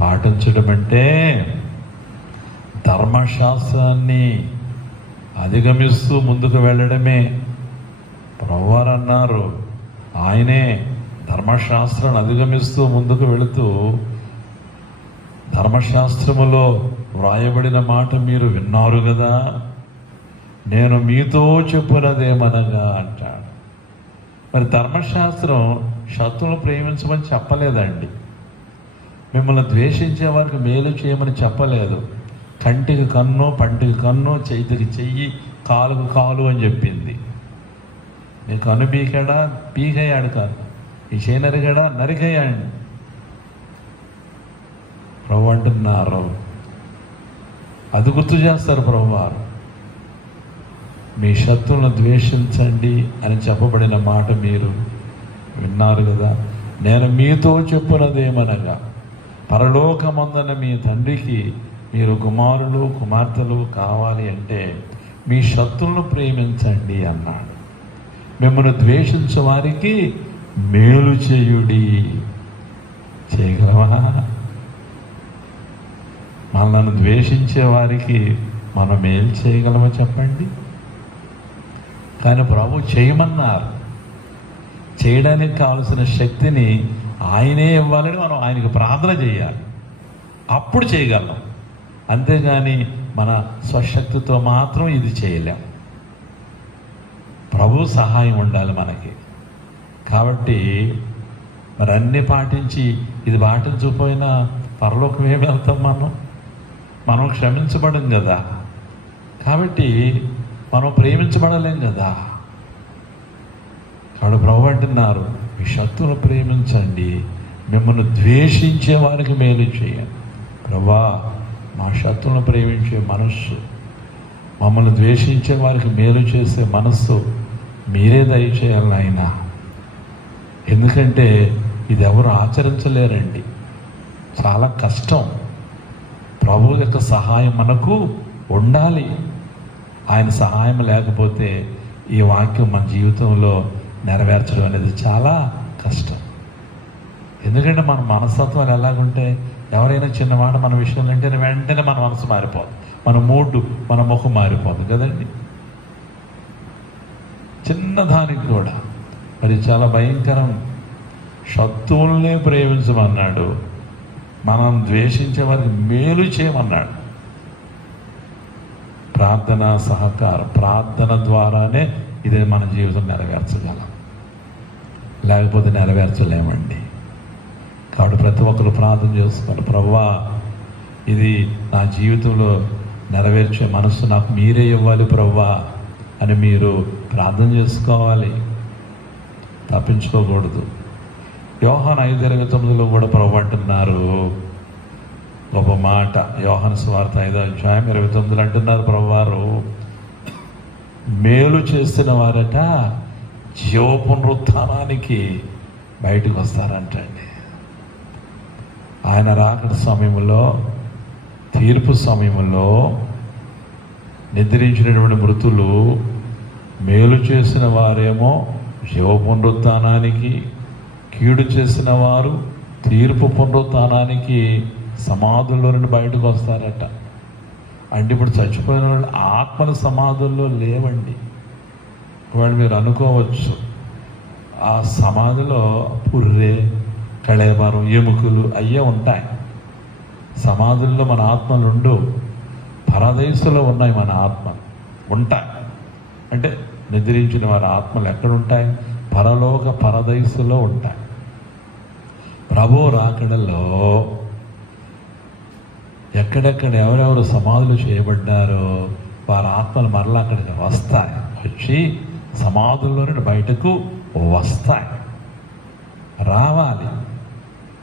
పాటించడం అంటే ధర్మశాస్త్రాన్ని అధిగమిస్తూ ముందుకు వెళ్ళడమే. ప్రభువారు అన్నారు, ఆయనే ధర్మశాస్త్రాన్ని అధిగమిస్తూ ముందుకు వెళుతూ, ధర్మశాస్త్రములో వ్రాయబడిన మాట మీరు విన్నారు కదా, నేను మీతో చెప్పునదేమనగా అంటాడు. మరి ధర్మశాస్త్రం శత్రువును ప్రేమించమని చెప్పలేదండి, మిమ్మల్ని ద్వేషించే వారికి మేలు చేయమని చెప్పలేదు. కంటికి కన్ను, పంటికి కన్ను, చేతికి చెయ్యి, కాలుకు కాలు అని చెప్పింది. నీ కన్ను పీకాడా? పీకయ్యాడు కాదు. ఈ చేయి నరిగాడా? నరికయ్యాడు. ప్రభు అంటున్నారు, అది గుర్తు చేస్తారు ప్రభువారు. మీ శత్రువులను ద్వేషించండి అని చెప్పబడిన మాట మీరు విన్నారు కదా, నేను మీతో చెప్పునదేమనగా, పరలోకమందున మీ తండ్రికి మీరు కుమారులు కుమార్తెలు కావాలి అంటే మీ శత్రువులను ప్రేమించండి అన్నాడు. మిమ్మల్ని ద్వేషించే వారికి మేలు చేయుడి. చేయగలవా? మనల్ని ద్వేషించే వారికి మనం మేలు చేయగలమా చెప్పండి? కానీ ప్రభు చేయమన్నారు. చేయడానికి కావలసిన శక్తిని ఆయనే ఇవ్వాలని మనం ఆయనకు ప్రార్థన చేయాలి, అప్పుడు చేయగలం. అంతేగాని మన స్వశక్తితో మాత్రం ఇది చేయలేం. ప్రభు సహాయం ఉండాలి మనకి. కాబట్టి మరి అన్నీ పాటించి ఇది పాటించకపోయినా పరలోకం ఏమి వెళ్తాం? మనం క్షమించబడం కదా, కాబట్టి మనం ప్రేమించబడలేం కదా. కాబట్టి ప్రభు అంటున్నారు, మీ శత్రువును ప్రేమించండి, మిమ్మల్ని ద్వేషించే వారికి మేలు చేయండి. ప్రభా, మా శత్రువులను ప్రేమించే మనస్సు, మమ్మల్ని ద్వేషించే వారికి మేలు చేసే మనస్సు మీరే దయచేయాలి నాయన. ఎందుకంటే ఇది ఎవరు ఆచరించలేరండి, చాలా కష్టం. ప్రభు యొక్క సహాయం మనకు ఉండాలి. ఆయన సహాయం లేకపోతే ఈ వాక్యం మన జీవితంలో నెరవేర్చడం అనేది చాలా కష్టం. ఎందుకంటే మన మనస్తత్వాలు ఎలాగుంటే, ఎవరైనా చిన్నమాట మన విషయంలో అంటే వెంటనే మన మనసు మారిపోతుంది, మన మూడు, మన ముఖం మారిపోతుంది కదండి. చిన్నదానికి కూడా మరి చాలా భయంకరం. శత్రువుల్నే ప్రేమించమన్నాడు, మనం ద్వేషించే వారికి మేలు చేయమన్నాడు. ప్రార్థన సహకారం, ప్రార్థన ద్వారానే ఇది మన జీవితం నెరవేర్చగలం, లేకపోతే నెరవేర్చలేమండి. కాబట్టి ప్రతి ఒక్కరు ప్రార్థన చేసుకోవాలి, ప్రభువా ఇది నా జీవితంలో నెరవేర్చే మనస్సు నాకు మీరే ఇవ్వాలి ప్రభువా, అని మీరు ప్రార్థన చేసుకోవాలి, తప్పించుకోకూడదు. యోహాను 5:29 కూడా ప్రభు అంటున్నారు గొప్ప మాట. యోహాను సువార్త 5:29 అంటున్నారు ప్రభువారు, మేలు చేసిన వారట జీవ పునరుత్థానానికి బయటకు వస్తారంటండి. ఆయన రాకడ సమయంలో, తీర్పు సమయంలో నిద్రించినటువంటి మృతులు, మేలు చేసిన వారేమో జీవ పునరుత్థానానికి, కీడు చేసిన వారు తీర్పు పునరుత్థానానికి సమాధుల్లో నుండి బయటకు వస్తారట. అంటే ఇప్పుడు చచ్చిపోయిన వాళ్ళు ఆత్మల సమాధుల్లో లేవండి. వాళ్ళు మీరు అనుకోవచ్చు ఆ సమాధిలో పుర్రె, కళేబరం, ఎముకలు అయ్యే ఉంటాయి. సమాధుల్లో మన ఆత్మలు ఉండవు. పరదేశంలో ఉన్నాయి మన ఆత్మ ఉంటాయి. అంటే నిద్రించిన వారి ఆత్మలు ఎక్కడుంటాయి? పరలోక పరదేశంలో ఉంటాయి. ప్రభు రాకడలో ఎక్కడెక్కడ ఎవరెవరు సమాధులు చేయబడ్డారో వారి ఆత్మలు మరలా అక్కడికి వస్తాయి. వచ్చి సమాధుల్లో నుండి బయటకు వస్తాయి, రావాలి.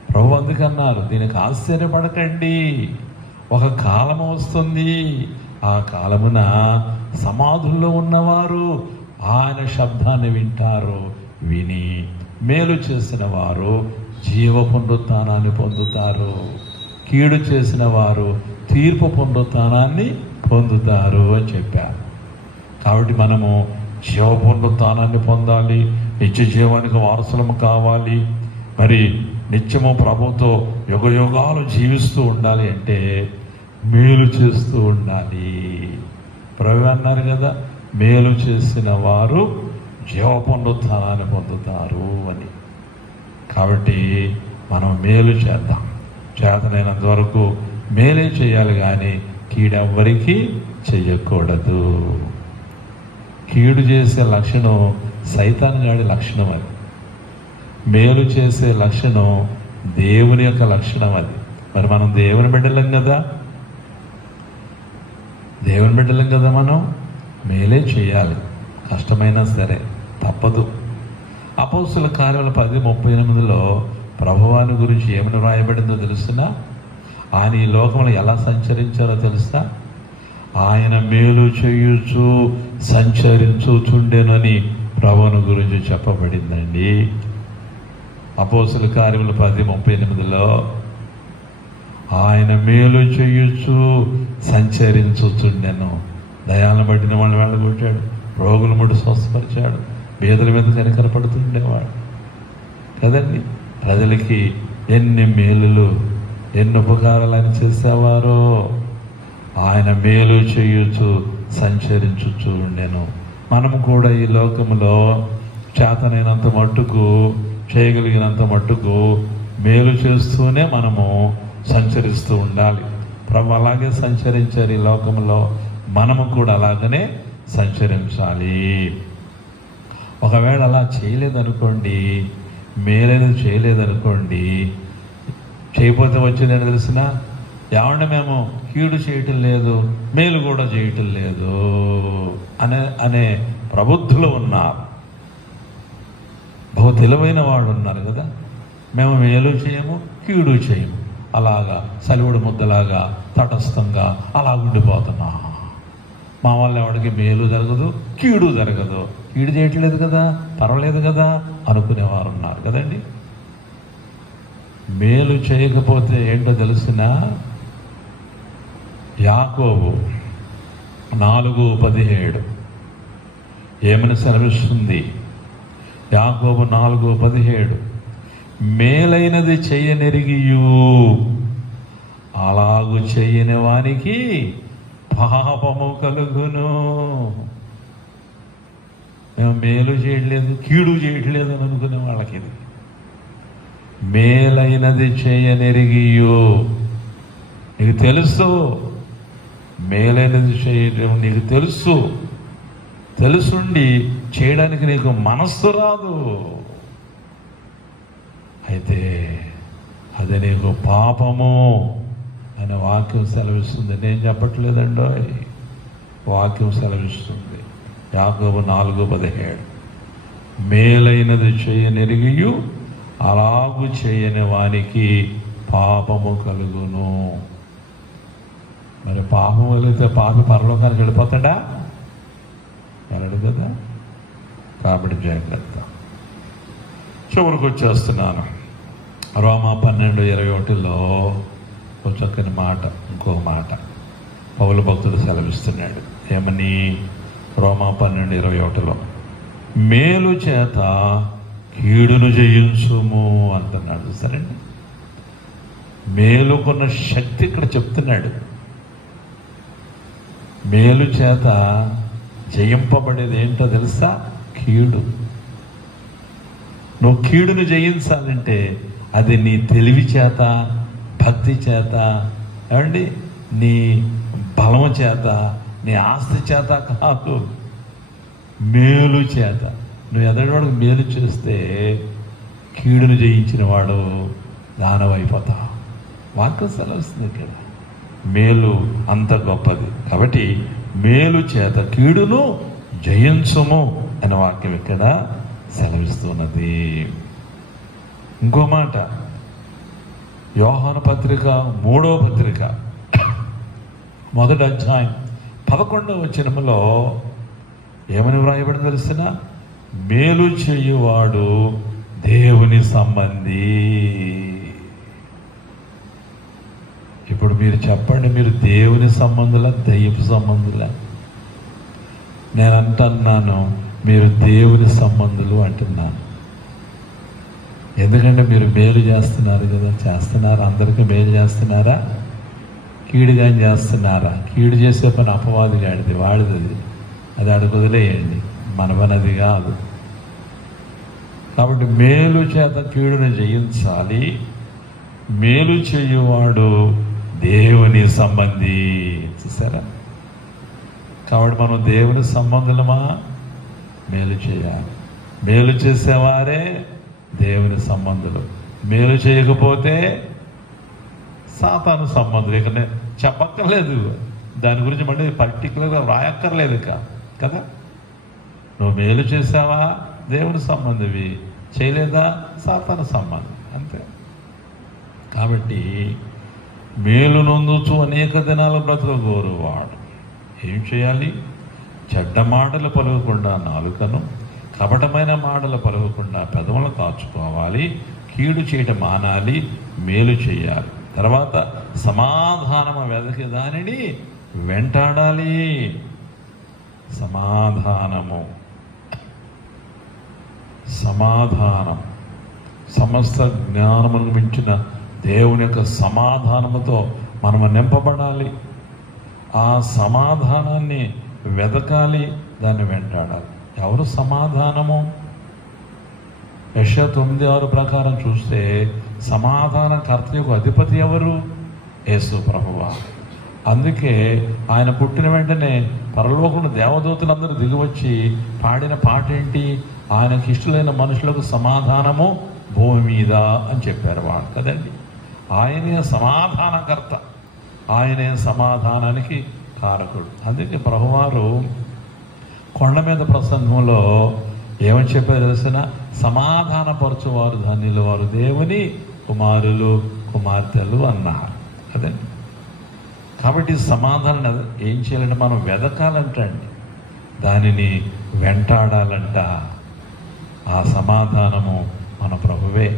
ప్రభు అందుకన్నారు, దీనికి ఆశ్చర్యపడకండి, ఒక కాలము వస్తుంది, ఆ కాలమున సమాధుల్లో ఉన్నవారు ఆయన శబ్దాన్ని వింటారు. విని మేలు చేసిన వారు జీవ పునరుత్థానాన్ని పొందుతారు, కీడు చేసిన వారు తీర్పు పునరుత్థానాన్ని పొందుతారు అని చెప్పారు. కాబట్టి మనము జీవ పునరుత్థానాన్ని పొందాలి, నిత్య జీవానికి వారసులము కావాలి. మరి నిత్యము ప్రభుతో యుగయుగాలు జీవిస్తూ ఉండాలి అంటే మేలు చేస్తూ ఉండాలి. ప్రభు అన్నారు కదా, మేలు చేసిన వారు జీవ పునరుత్థానాన్ని పొందుతారు అని. కాబట్టి మనం మేలు చేద్దాం, చేతనైనంత వరకు మేలే చేయాలి, కానీ కీడెవ్వరికీ చెయ్యకూడదు. కీడు చేసే లక్షణం సైతాను గాడి లక్షణం అది. మేలు చేసే లక్షణం దేవుని యొక్క లక్షణం అది. మరి మనం దేవుని బిడ్డలం కదా, దేవుని బిడ్డలం కదా, మనం మేలే చేయాలి, కష్టమైనా సరే తప్పదు. అపోస్తుల కార్యాల 10:38 ప్రభువాని గురించి ఏమని రాయబడిందో తెలుసునా? ఆయన ఈ లోకంలో ఎలా సంచరించారో తెలుసా? ఆయన మేలు చేయుచు సంచరించుచుండెనని ప్రభువుని గురించి చెప్పబడిందండి. అపోస్తుల కార్యములు 10:38 ఆయన మేలు చేయుచు సంచరించుచుండెను. దయాలను బట్టిన వాళ్ళు వెళ్ళగొట్టాడు, రోగుల ముడి స్వస్థపరిచాడు, పేదల మీద కనికరపడుతుండేవాడు కదండి. ప్రజలకి ఎన్ని మేలులు, ఎన్ని ఉపకారాలు ఆయన చేసేవారో. ఆయన మేలు చేయుచు సంచరించుచు ఉండెను. మనము కూడా ఈ లోకంలో చేతనైనంత మట్టుకు, చేయగలిగినంత మట్టుకు మేలు చేస్తూనే మనము సంచరిస్తూ ఉండాలి. ప్రభు అలాగే సంచరించారు ఈ లోకంలో, మనము కూడా అలాగనే సంచరించాలి. ఒకవేళ అలా చేయలేదనుకోండి, మేలైనది చేయలేదనుకోండి, చేయకపోతే వచ్చిందని తెలిసిన ఏమంటే మేము కీడు చేయటం లేదు, మేలు కూడా చేయటం లేదు అనే ప్రబుద్ధులు ఉన్నారు, బహు తెలివైన వాళ్ళు ఉన్నారు కదా. మేము మేలు చేయము, కీడు చేయము, అలాగా సలివుడు ముద్దలాగా తటస్థంగా అలా ఉండిపోతున్నా. మా వల్ల ఎవరికి మేలు జరగదు, కీడు జరగదు, కీడు చేయట్లేదు కదా, పర్వాలేదు కదా అనుకునేవారు ఉన్నారు కదండి. మేలు చేయకపోతే ఏంటో తెలిసినా, యాకోబు 4:17 ఏమని సెలవిస్తుంది? యాకోబు 4:17 మేలైనది చెయ్యనెరిగియు అలాగు చెయ్యని వానికి పాపము కలుగును. మేము మేలు చేయట్లేదు, కీడు చేయట్లేదు అని అనుకునే వాళ్ళకి ఇది. మేలైనది చేయనెరిగియు, నీకు తెలుసు మేలైనది చేయడం, నీకు తెలుసుండి చేయడానికి నీకు మనస్సు రాదు, అయితే అది నీకు పాపము అనే వాక్యం సెలవిస్తుంది. నేను చెప్పట్లేదండో, వాక్యం సెలవిస్తుంది. యాకోబు 4:17. మేలైనది చేయనెరిగియు అలాగు చేయని వానికి పాపము కలుగును. మరి పాపం వెళితే పాపి పరలోకానికి వెళ్ళిపోతాడా? వెళ్ళడు కదా. కాబట్టి జాగ్రత్త. చివరికి వచ్చేస్తున్నాను. రోమా 12:21లో ఒక చక్కని మాట, ఇంకో మాట పౌలు భక్తుడు సెలవిస్తున్నాడు. ఏమని? రోమా 12:21లో మేలు చేత కీడును జయించుము అంటున్నాడు. సరేండి, మేలుకున్న శక్తి ఇక్కడ చెప్తున్నాడు. మేలు చేత జయింపబడేది ఏంటో తెలుసా? కీడు. నువ్వు కీడును జయించాలంటే అది నీ తెలివి చేత, భక్తి చేత, ఏమండి, నీ బలము చేత, నీ ఆస్తి చేత కాదు, మేలు చేత. నువ్వు ఎదటివాడికి మేలు చేస్తే కీడును జయించిన వాడు దానవైపోతావు. వాక్యం సెలవుస్తుంది ఇక్కడ. మేలు అంత గొప్పది. కాబట్టి మేలు చేత కీడును జయించుము అనే వాక్యం ఇక్కడ సెలవిస్తున్నది. ఇంకో మాట, యోహాను పత్రిక 3వ పత్రిక 1వ అధ్యాయం 11వ వచనములో ఏమని వ్రాయబడింది తెలిసిన? మేలు చేయువాడు దేవుని సంబంధి. ఇప్పుడు మీరు చెప్పండి, మీరు దేవుని సంబంధులా, దయ్యపు సంబంధులా? నేను అంటున్నాను, మీరు దేవుని సంబంధులు అంటున్నాను. ఎందుకంటే మీరు మేలు చేస్తున్నారు కదా. చేస్తున్నారు, అందరికీ మేలు చేస్తున్నారా? కీడుగా చేస్తున్నారా? కీడు చేసే పని అపవాది గాడిది, వాడిది. అది అడుగు వదిలేయండి, మన పని అది కాదు. కాబట్టి మేలు చేత కీడును జయించాలి. మేలు చేయువాడు దేవుని సంబంధి. చూసారా? కాబట్టి మనం దేవుని సంబంధులమా? మేలు చేయాలి. మేలు చేసేవారే దేవుని సంబంధులు. మేలు చేయకపోతే సాతాను సంబంధులు. ఇక చెప్పక్కర్లేదు, దాని గురించి మళ్ళీ పర్టికులర్గా రాయక్కర్లేదు కదా. నువ్వు మేలు చేసావా? దేవుని సంబంధివి. చేయలేదా? సాతాను సంబంధం. అంతే. కాబట్టి మేలు నొందుచు అనేక దినాల బ్రతుకు వాడు ఏం చేయాలి? చెడ్డ మాటలు పలుకకుండా నాలుకను, కపటమైన మాటలు పలుకకుండా పెదవులను కాచుకోవాలి. కీడు చేయటం మానాలి, మేలు చేయాలి. తర్వాత సమాధానము వెదకి దానిని వెంటాడాలి. సమాధానం సమస్త జ్ఞానమును మించిన దేవుని యొక్క సమాధానముతో మనము నింపబడాలి. ఆ సమాధానాన్ని వెదకాలి, దాన్ని వెంటాడాలి. ఎవరు సమాధానము? యెషయా 9:6 ప్రకారం చూస్తే సమాధానకర్త యొక్క అధిపతి ఎవరు? యేసు ప్రభువా. అందుకే ఆయన పుట్టిన వెంటనే పరలోకంలో దేవదూతలందరూ దిగివచ్చి పాడిన పాట ఏంటి? ఆయనకి ఇష్టలైన మనుషులకు సమాధానము భూమి మీద అని చెప్పారు వాళ్ళు కదండి. ఆయనే సమాధానకర్త, ఆయనే సమాధానానికి కారకుడు. అందుకే ప్రభువారు కొండ మీద ప్రసంగంలో ఏమని చెప్పారు తెలిసిన? సమాధానపరచువారు ధన్యులు, వారు దేవుని కుమారులు కుమార్తెలు అన్నారు కదండి. కాబట్టి సమాధానం ఏం చేయాలంటే మనం వెదకాలంటండి, దానిని వెంటాడాలంట. ఆ సమాధానము మన ప్రభువే.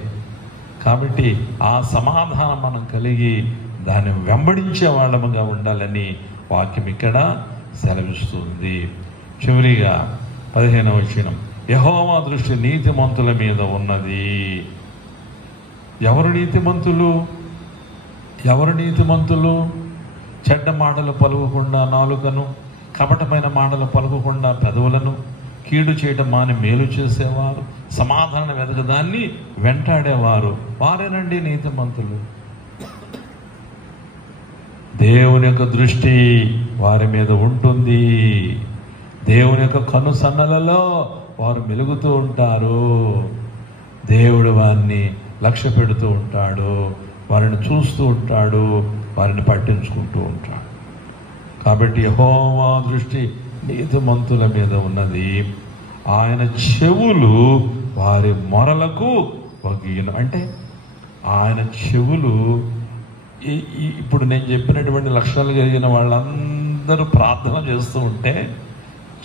కాబట్టి ఆ సమాధానం మనం కలిగి దాన్ని వెంబడించే వాళ్ళముగా ఉండాలని వాక్యం ఇక్కడ సెలవిస్తుంది. చివరిగా 15వ వచనం, యెహోవా దృష్టి నీతిమంతుల మీద ఉన్నది. ఎవరు నీతిమంతులు? చెడ్డ మాటలు పలుకకుండా నాలుకను, కపటమైన మాటలు పలుకకుండా పెదవులను, కీడు చేయటం మాని మేలు చేసేవారు, సమాధానం వెతకదాన్ని వెంటాడేవారు, వారేనండి నీతిమంతులు. దేవుని యొక్క దృష్టి వారి మీద ఉంటుంది. దేవుని యొక్క కను సన్నలలో వారు మెలుగుతూ ఉంటారు. దేవుడు వారిని లక్ష్య పెడుతూ ఉంటాడు, వారిని చూస్తూ ఉంటాడు, వారిని పట్టించుకుంటూ ఉంటాడు. కాబట్టి యెహోవా దృష్టి నీతిమంతుల మీద ఉన్నది. ఆయన చెవులు వారి మొరలకు వగియును. అంటే ఆయన చెవులు ఇప్పుడు నేను చెప్పినటువంటి లక్షణాలు కలిగిన వాళ్ళందరూ ప్రార్థన చేస్తూ ఉంటే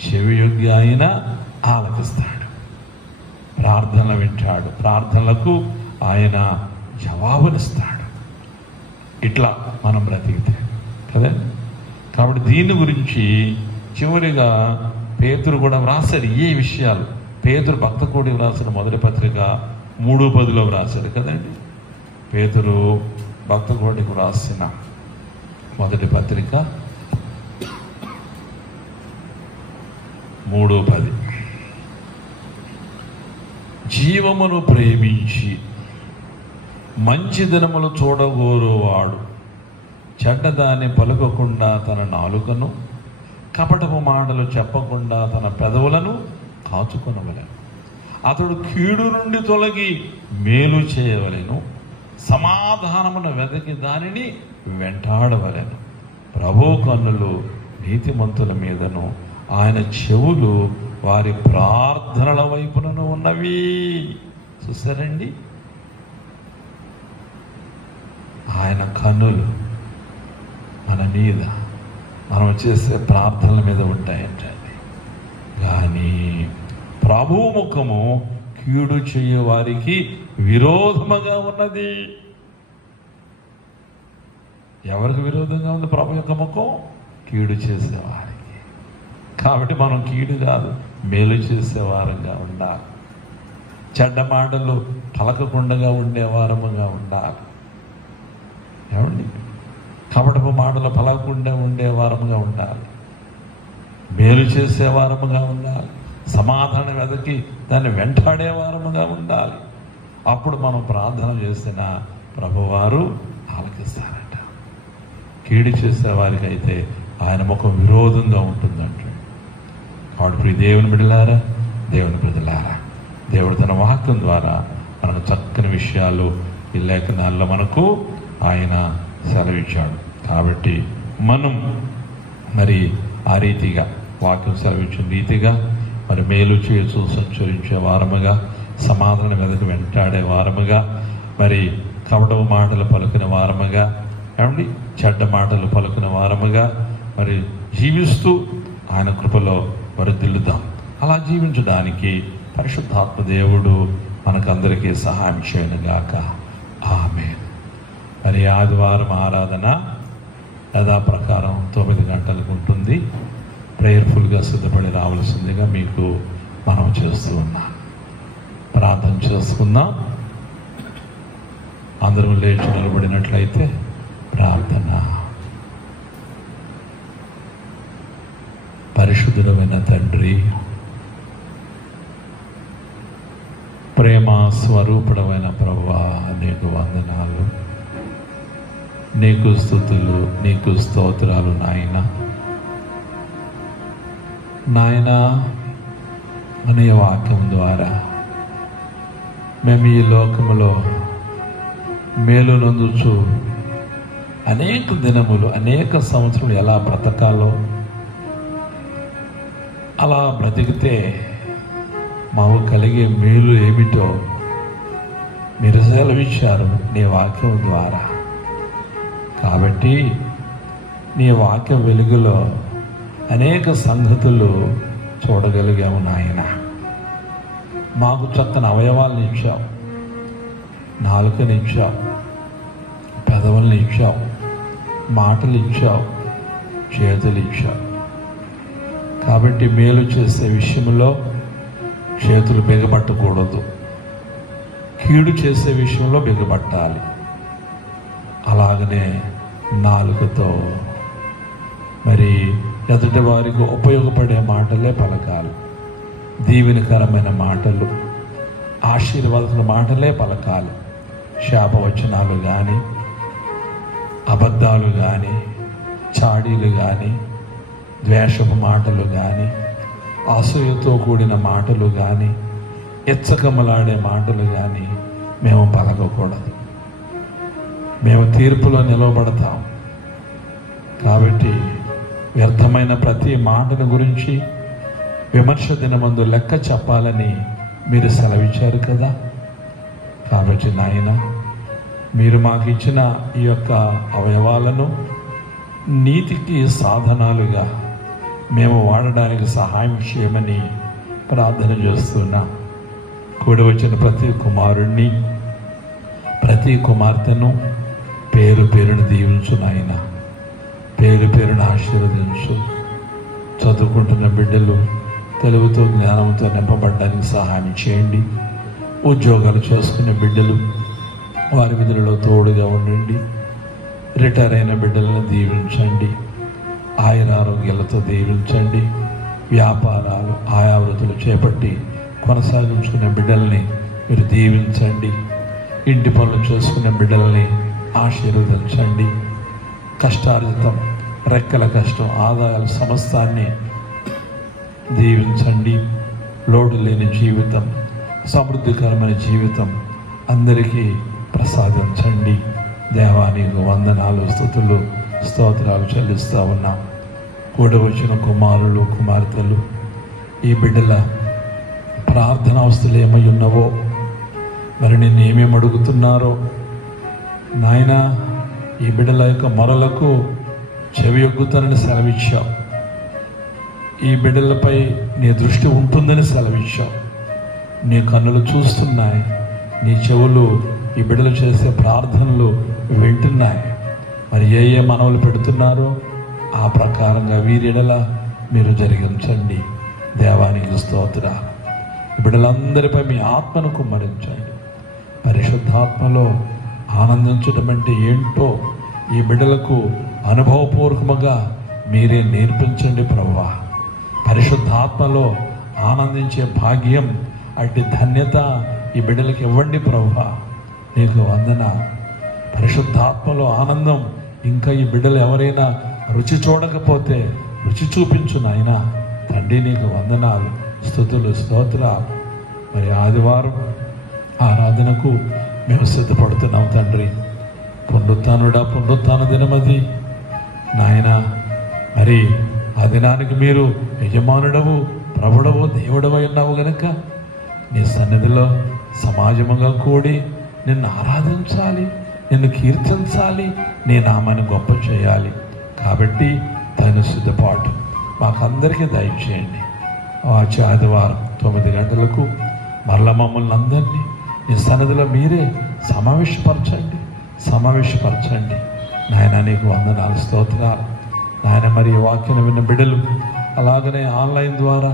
చెవి యొగ్గి ఆయన ఆలకిస్తాడు, ప్రార్థన వింటాడు, ప్రార్థనలకు ఆయన జవాబునిస్తాడు. ఇట్లా మనం బ్రతికితే కదా. కాబట్టి దీని గురించి చివరిగా పేతురు కూడా వ్రాసాడు ఏ విషయాలు. పేతురు భక్తకోటి వ్రాసిన మొదటి పత్రిక 3:10 వ్రాసాడు కదండి. పేతురు భక్తకోటికి వ్రాసిన మొదటి పత్రిక 3:10 జీవమును ప్రేమించి మంచి దినములు చూడగోరువాడు చెడ్డదాన్ని పలుకకుండా తన నాలుకను, కపటపు మాటలు చెప్పకుండా తన పెదవులను కాచుకొనవలెను. అతడు కీడు నుండి తొలగి మేలు చేయవలెను, సమాధానమును వెదకి దానిని వెంటాడవలెను. ప్రభు కన్నులు నీతిమంతుల మీదను, ఆయన చెవులు వారి ప్రార్థనల వైపునను ఉన్నవి. చూసారండి, ఆయన కన్నులు మన మీద, మనం చేసే ప్రార్థనల మీద ఉంటాయంటండి. కానీ ప్రభు ముఖము కీడు చేయు వారికి విరోధముగా ఉన్నది. ఎవరికి విరోధంగా ఉంది ప్రభు యొక్క ముఖం? కీడు చేసేవారికి. కాబట్టి మనం కీడు కాదు, మేలు చేసేవారంగా ఉండాలి. చెడ్డ మాటలు పలకకుండా ఉండేవారముగా ఉండాలి. ఏమండి, కపటపు మాటలు పలకకుండా ఉండేవారముగా ఉండాలి, మేలు చేసేవారముగా ఉండాలి, సమాధానం వెదకి దాన్ని వెంటాడేవారముగా ఉండాలి. అప్పుడు మనం ప్రార్థన చేసిన ప్రభువారు ఆలకిస్తారట. కీడు చేసేవారికి అయితే ఆయన ముఖం విరోధంగా ఉంటుందంట. కాబట్టి దేవుని బిడ్డలారా, దేవుని బిడ్డలారా, దేవుడు తన వాక్యం ద్వారా మనకు చక్కని విషయాలు ఈ లేఖనాల్లో మనకు ఆయన సెలవిచ్చాడు. కాబట్టి మనం మరి ఆ రీతిగా వాక్యం సెలవిచ్చిన రీతిగా మరి మేలు చేయొచ్చు సంచరించే వారముగా, సమాధానం మీదకు వెంటాడే వారముగా, మరి కపటపు మాటలు పలుకిన వారముగా, ఏమండి చెడ్డ మాటలు పలుకిన వారముగా మరి జీవిస్తూ ఆయన కృపలో వరిదిల్లుదాం. అలా జీవించడానికి పరిశుద్ధాత్మ దేవుడు మనకందరికీ సహాయం చేయనుగాక. ఆమేన్. మరి ఆదివారం ఆరాధన యథాప్రకారం 9 గంటలకు ఉంటుంది. ప్రేయర్ఫుల్గా సిద్ధపడి రావాల్సిందిగా మీకు మనం చేస్తూ ఉన్నాం. ప్రార్థన చేసుకుందాం. అందరూ లేచి నిలబడినట్లయితే ప్రార్థన. పరిశుద్ధుడైన తండ్రి, ప్రేమ స్వరూపుడమైన ప్రభువా, నీకు వందనాలు, నీకు స్తుతులు, నీకు స్తోత్రాలు నాయనా. నాయనా, అనే వాక్యం ద్వారా మేము ఈ లోకములో మేలు నందుచు అనేక దినములు, అనేక సంవత్సరాలు ఎలా బ్రతకాలో అలా బ్రతికితే మాకు కలిగే మేలు ఏమిటో మీరు సెలవిచ్చారు నీ వాక్యం ద్వారా. కాబట్టి నీ వాక్యం వెలుగులో అనేక సంగతులు చూడగలిగాము నాయన. మాకు చక్కని అవయవాలను ఇచ్చావు, నాలుకని ఇచ్చావు, పెదవుల్ని ఇచ్చావు, మాటలు ఇచ్చావు, చేతులు ఇచ్చావు. కాబట్టి మేలు చేసే విషయంలో చేతులు బిగబట్టకూడదు, కీడు చేసే విషయంలో బిగబట్టాలి. అలాగనే నాలుకతో మరి ఎదుటి వారికి ఉపయోగపడే మాటలే పలకాలి. దీవెనకరమైన మాటలు, ఆశీర్వాదమైన మాటలే పలకాలి. శాపవచనాలు కానీ, అబద్ధాలు కానీ, చాడీలు కానీ, ద్వేషపు మాటలు కానీ, అసూయతో కూడిన మాటలు కానీ, ఎచ్చకమలాడే మాటలు కానీ మేము పలకకూడదు. మేము తీర్పులో నిలవబడతాం. కాబట్టి వ్యర్థమైన ప్రతి మాటను గురించి విమర్శ దినమందు లెక్క చెప్పాలని మీరు సెలవిచ్చారు కదా. కాబట్టి నాయన, మీరు మాకు ఇచ్చిన ఈ యొక్క అవయవాలను నీతికి సాధనాలుగా మేము వాడడానికి సహాయం చేయమని ప్రార్థన చేస్తున్నా. కూడి వచ్చిన ప్రతి కుమారుణ్ణి, ప్రతి కుమార్తెను పేరు పేరును దీవించు నాయన, పేరు పేరును ఆశీర్వదించు. చదువుకుంటున్న బిడ్డలు తెలుగుతో జ్ఞానంతో నింపబడడానికి సహాయం చేయండి. ఉద్యోగాలు చేసుకునే బిడ్డలు వారి విధులలో తోడుగా ఉండండి. రిటైర్ అయిన బిడ్డలను దీవించండి, ఆయురారోగ్యాలతో దీవించండి. వ్యాపారాలు ఆయా వృత్తులు చేపట్టి కొనసాగించుకునే బిడ్డల్ని మీరు దీవించండి. ఇంటి పనులు చేసుకునే బిడ్డల్ని ఆశీర్వదించండి. కష్టార్జితం, రెక్కల కష్టం, ఆదాయాల సమస్తాన్ని దీవించండి. లోటు లేని జీవితం, సమృద్ధికరమైన జీవితం అందరికీ ప్రసాదించండి. దేవానికి వందనాలు, స్తుతులు, స్తోత్రాలు చెల్లిస్తూ ఉన్నాం. కూడి వచ్చిన కుమారులు, కుమార్తెలు, ఈ బిడ్డల ప్రార్థన అవస్థలు ఏమై ఉన్నవో, మరి నిన్ను ఏమేమి అడుగుతున్నారో నాయన, ఈ బిడ్డల యొక్క మొరలకు చెవియొగ్గుతానని సెలవిచ్చావు. ఈ బిడ్డలపై నీ దృష్టి ఉంటుందని సెలవిచ్చావు. నీ కన్నులు చూస్తున్నాయి, నీ చెవులు ఈ బిడ్డలు చేసే ప్రార్థనలు వింటున్నాయి. మరి ఏ ఏ మనవులు పెడుతున్నారో ఆ ప్రకారంగా వీరిడల మీరు జరిగించండి. దేవానికి స్తోత్రాలు. బిడ్డలందరిపై మీ ఆత్మను కుమ్మరించండి. పరిశుద్ధాత్మలో ఆనందించడం అంటే ఏంటో ఈ బిడ్డలకు అనుభవపూర్వకముగా మీరే నేర్పించండి ప్రభువా. పరిశుద్ధాత్మలో ఆనందించే భాగ్యం, అట్టి ధన్యత ఈ బిడ్డలకు ఇవ్వండి ప్రభువా. నీకు వందన. పరిశుద్ధాత్మలో ఆనందం ఇంకా ఈ బిడ్డలు ఎవరైనా రుచి చూడకపోతే రుచి చూపించు నాయన. తండ్రి నీకు వందనాలు, స్తుతులు, స్తోత్రాలు. మరి ఆదివారం ఆరాధనకు మేము సిద్ధపడుతున్నాం తండ్రి. పునరుత్థాన దినమది నాయన. మరి ఆ దినానికి మీరు యజమానుడవు, ప్రభుడవు, దేవుడవు ఉన్నావు గనుక నీ సన్నిధిలో సమాజముగా కూడి నిన్ను ఆరాధించాలి, నిన్ను కీర్తించాలి, నీ నామాన్ని గొప్ప చేయాలి. కాబట్టి తగిన సిద్ధపాటు మాకందరికీ దయచేయండి. వచ్చే ఆదివారం 9 గంటలకు మరలా మమ్మల్ని అందరినీ నీ సన్నిధిలో మీరే సమావేశపరచండి నాయన. నీకు వందనాలు, స్తోత్రాలు నాయన. మరి వాక్యం విన్న బిడ్డలు అలాగనే ఆన్లైన్ ద్వారా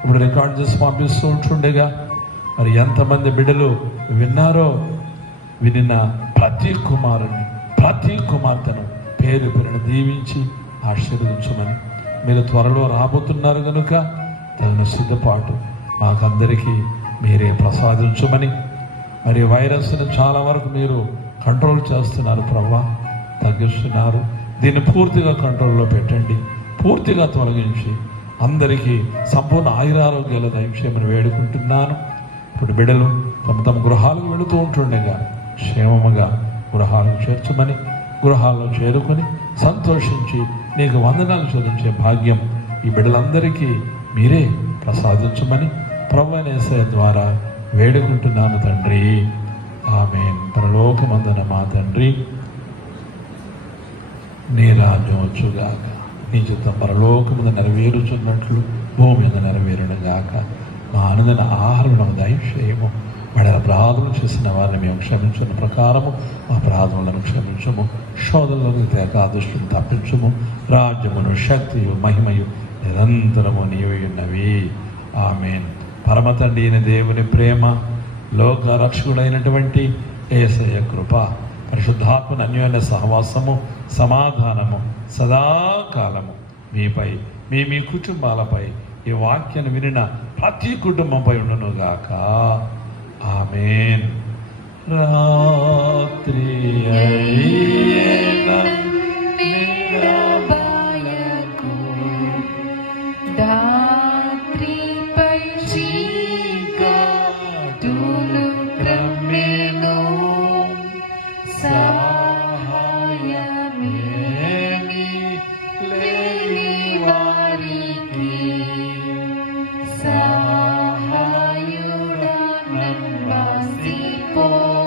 ఇప్పుడు రికార్డ్ చేసి పంపిస్తూ ఉంటుండగా మరి ఎంతమంది బిడ్డలు విన్నారో, వినిన ప్రతి కుమారుని, ప్రతి కుమార్తెను పేరు పేరును దీవించి ఆశీర్వదించమని, మీరు త్వరలో రాబోతున్నారు కనుక తగిన సిద్ధపాటు మాకందరికీ మీరే ప్రసాదించమని, మరి వైరస్ను చాలా వరకు మీరు కంట్రోల్ చేస్తున్నారు ప్రభా, తగ్గిస్తున్నారు. దీన్ని పూర్తిగా కంట్రోల్లో పెట్టండి, పూర్తిగా తొలగించి అందరికీ సంపూర్ణ ఆయురారోగ్యాలు దయచేయమని వేడుకుంటున్నాను. ఇప్పుడు బిడ్డలు తమ గృహాలకు వెళుతూ ఉంటుండగా క్షేమముగా గృహాలకు చేర్చమని, గృహాల్లో చేరుకొని సంతోషించి నీకు వందనాలు చెల్లించే భాగ్యం ఈ బిడ్డలందరికీ మీరే ప్రసాదించమని ప్రభువైన యేసయ్య ద్వారా వేడుకుంటున్నాను తండ్రి. ఆమేన్. పరలోకమందున మా తండ్రి, నీ రాజ్యం వచ్చుగాక, నీ చిత్తం పరలోకముందు నెరవేరుచున్నట్లు భూమి మీద నెరవేరునుగాక. మా అనుదిన ఆహారమును దయచేయము. మన అపరాధములు చేసిన వారిని మేము క్షమించిన ప్రకారము మా అపరాధములను క్షమించము. శోధనలకు తేక దుష్టుని తప్పించము. రాజ్యమును, శక్తియు, మహిమయు నిరంతరము నీవై ఉన్నవి. ఆమేన్. పరమ తండ్రి అయిన దేవుని ప్రేమ, లోక రక్షకుడైనటువంటి యేసయ్య కృప, పరిశుద్ధాత్మని అన్యోన్య సహవాసము, సమాధానము సదాకాలము మీపై, మీ కుటుంబాలపై, ఈ వాక్యాన్ని వినిన ప్రతి కుటుంబంపై ఉండునుగాక. ఆమేన్. రాత్రి అయ్యేగా నిరభయకు, రాత్రిపై చీకటులు క్రమ్మెను, సహాయమేమీ లేని పో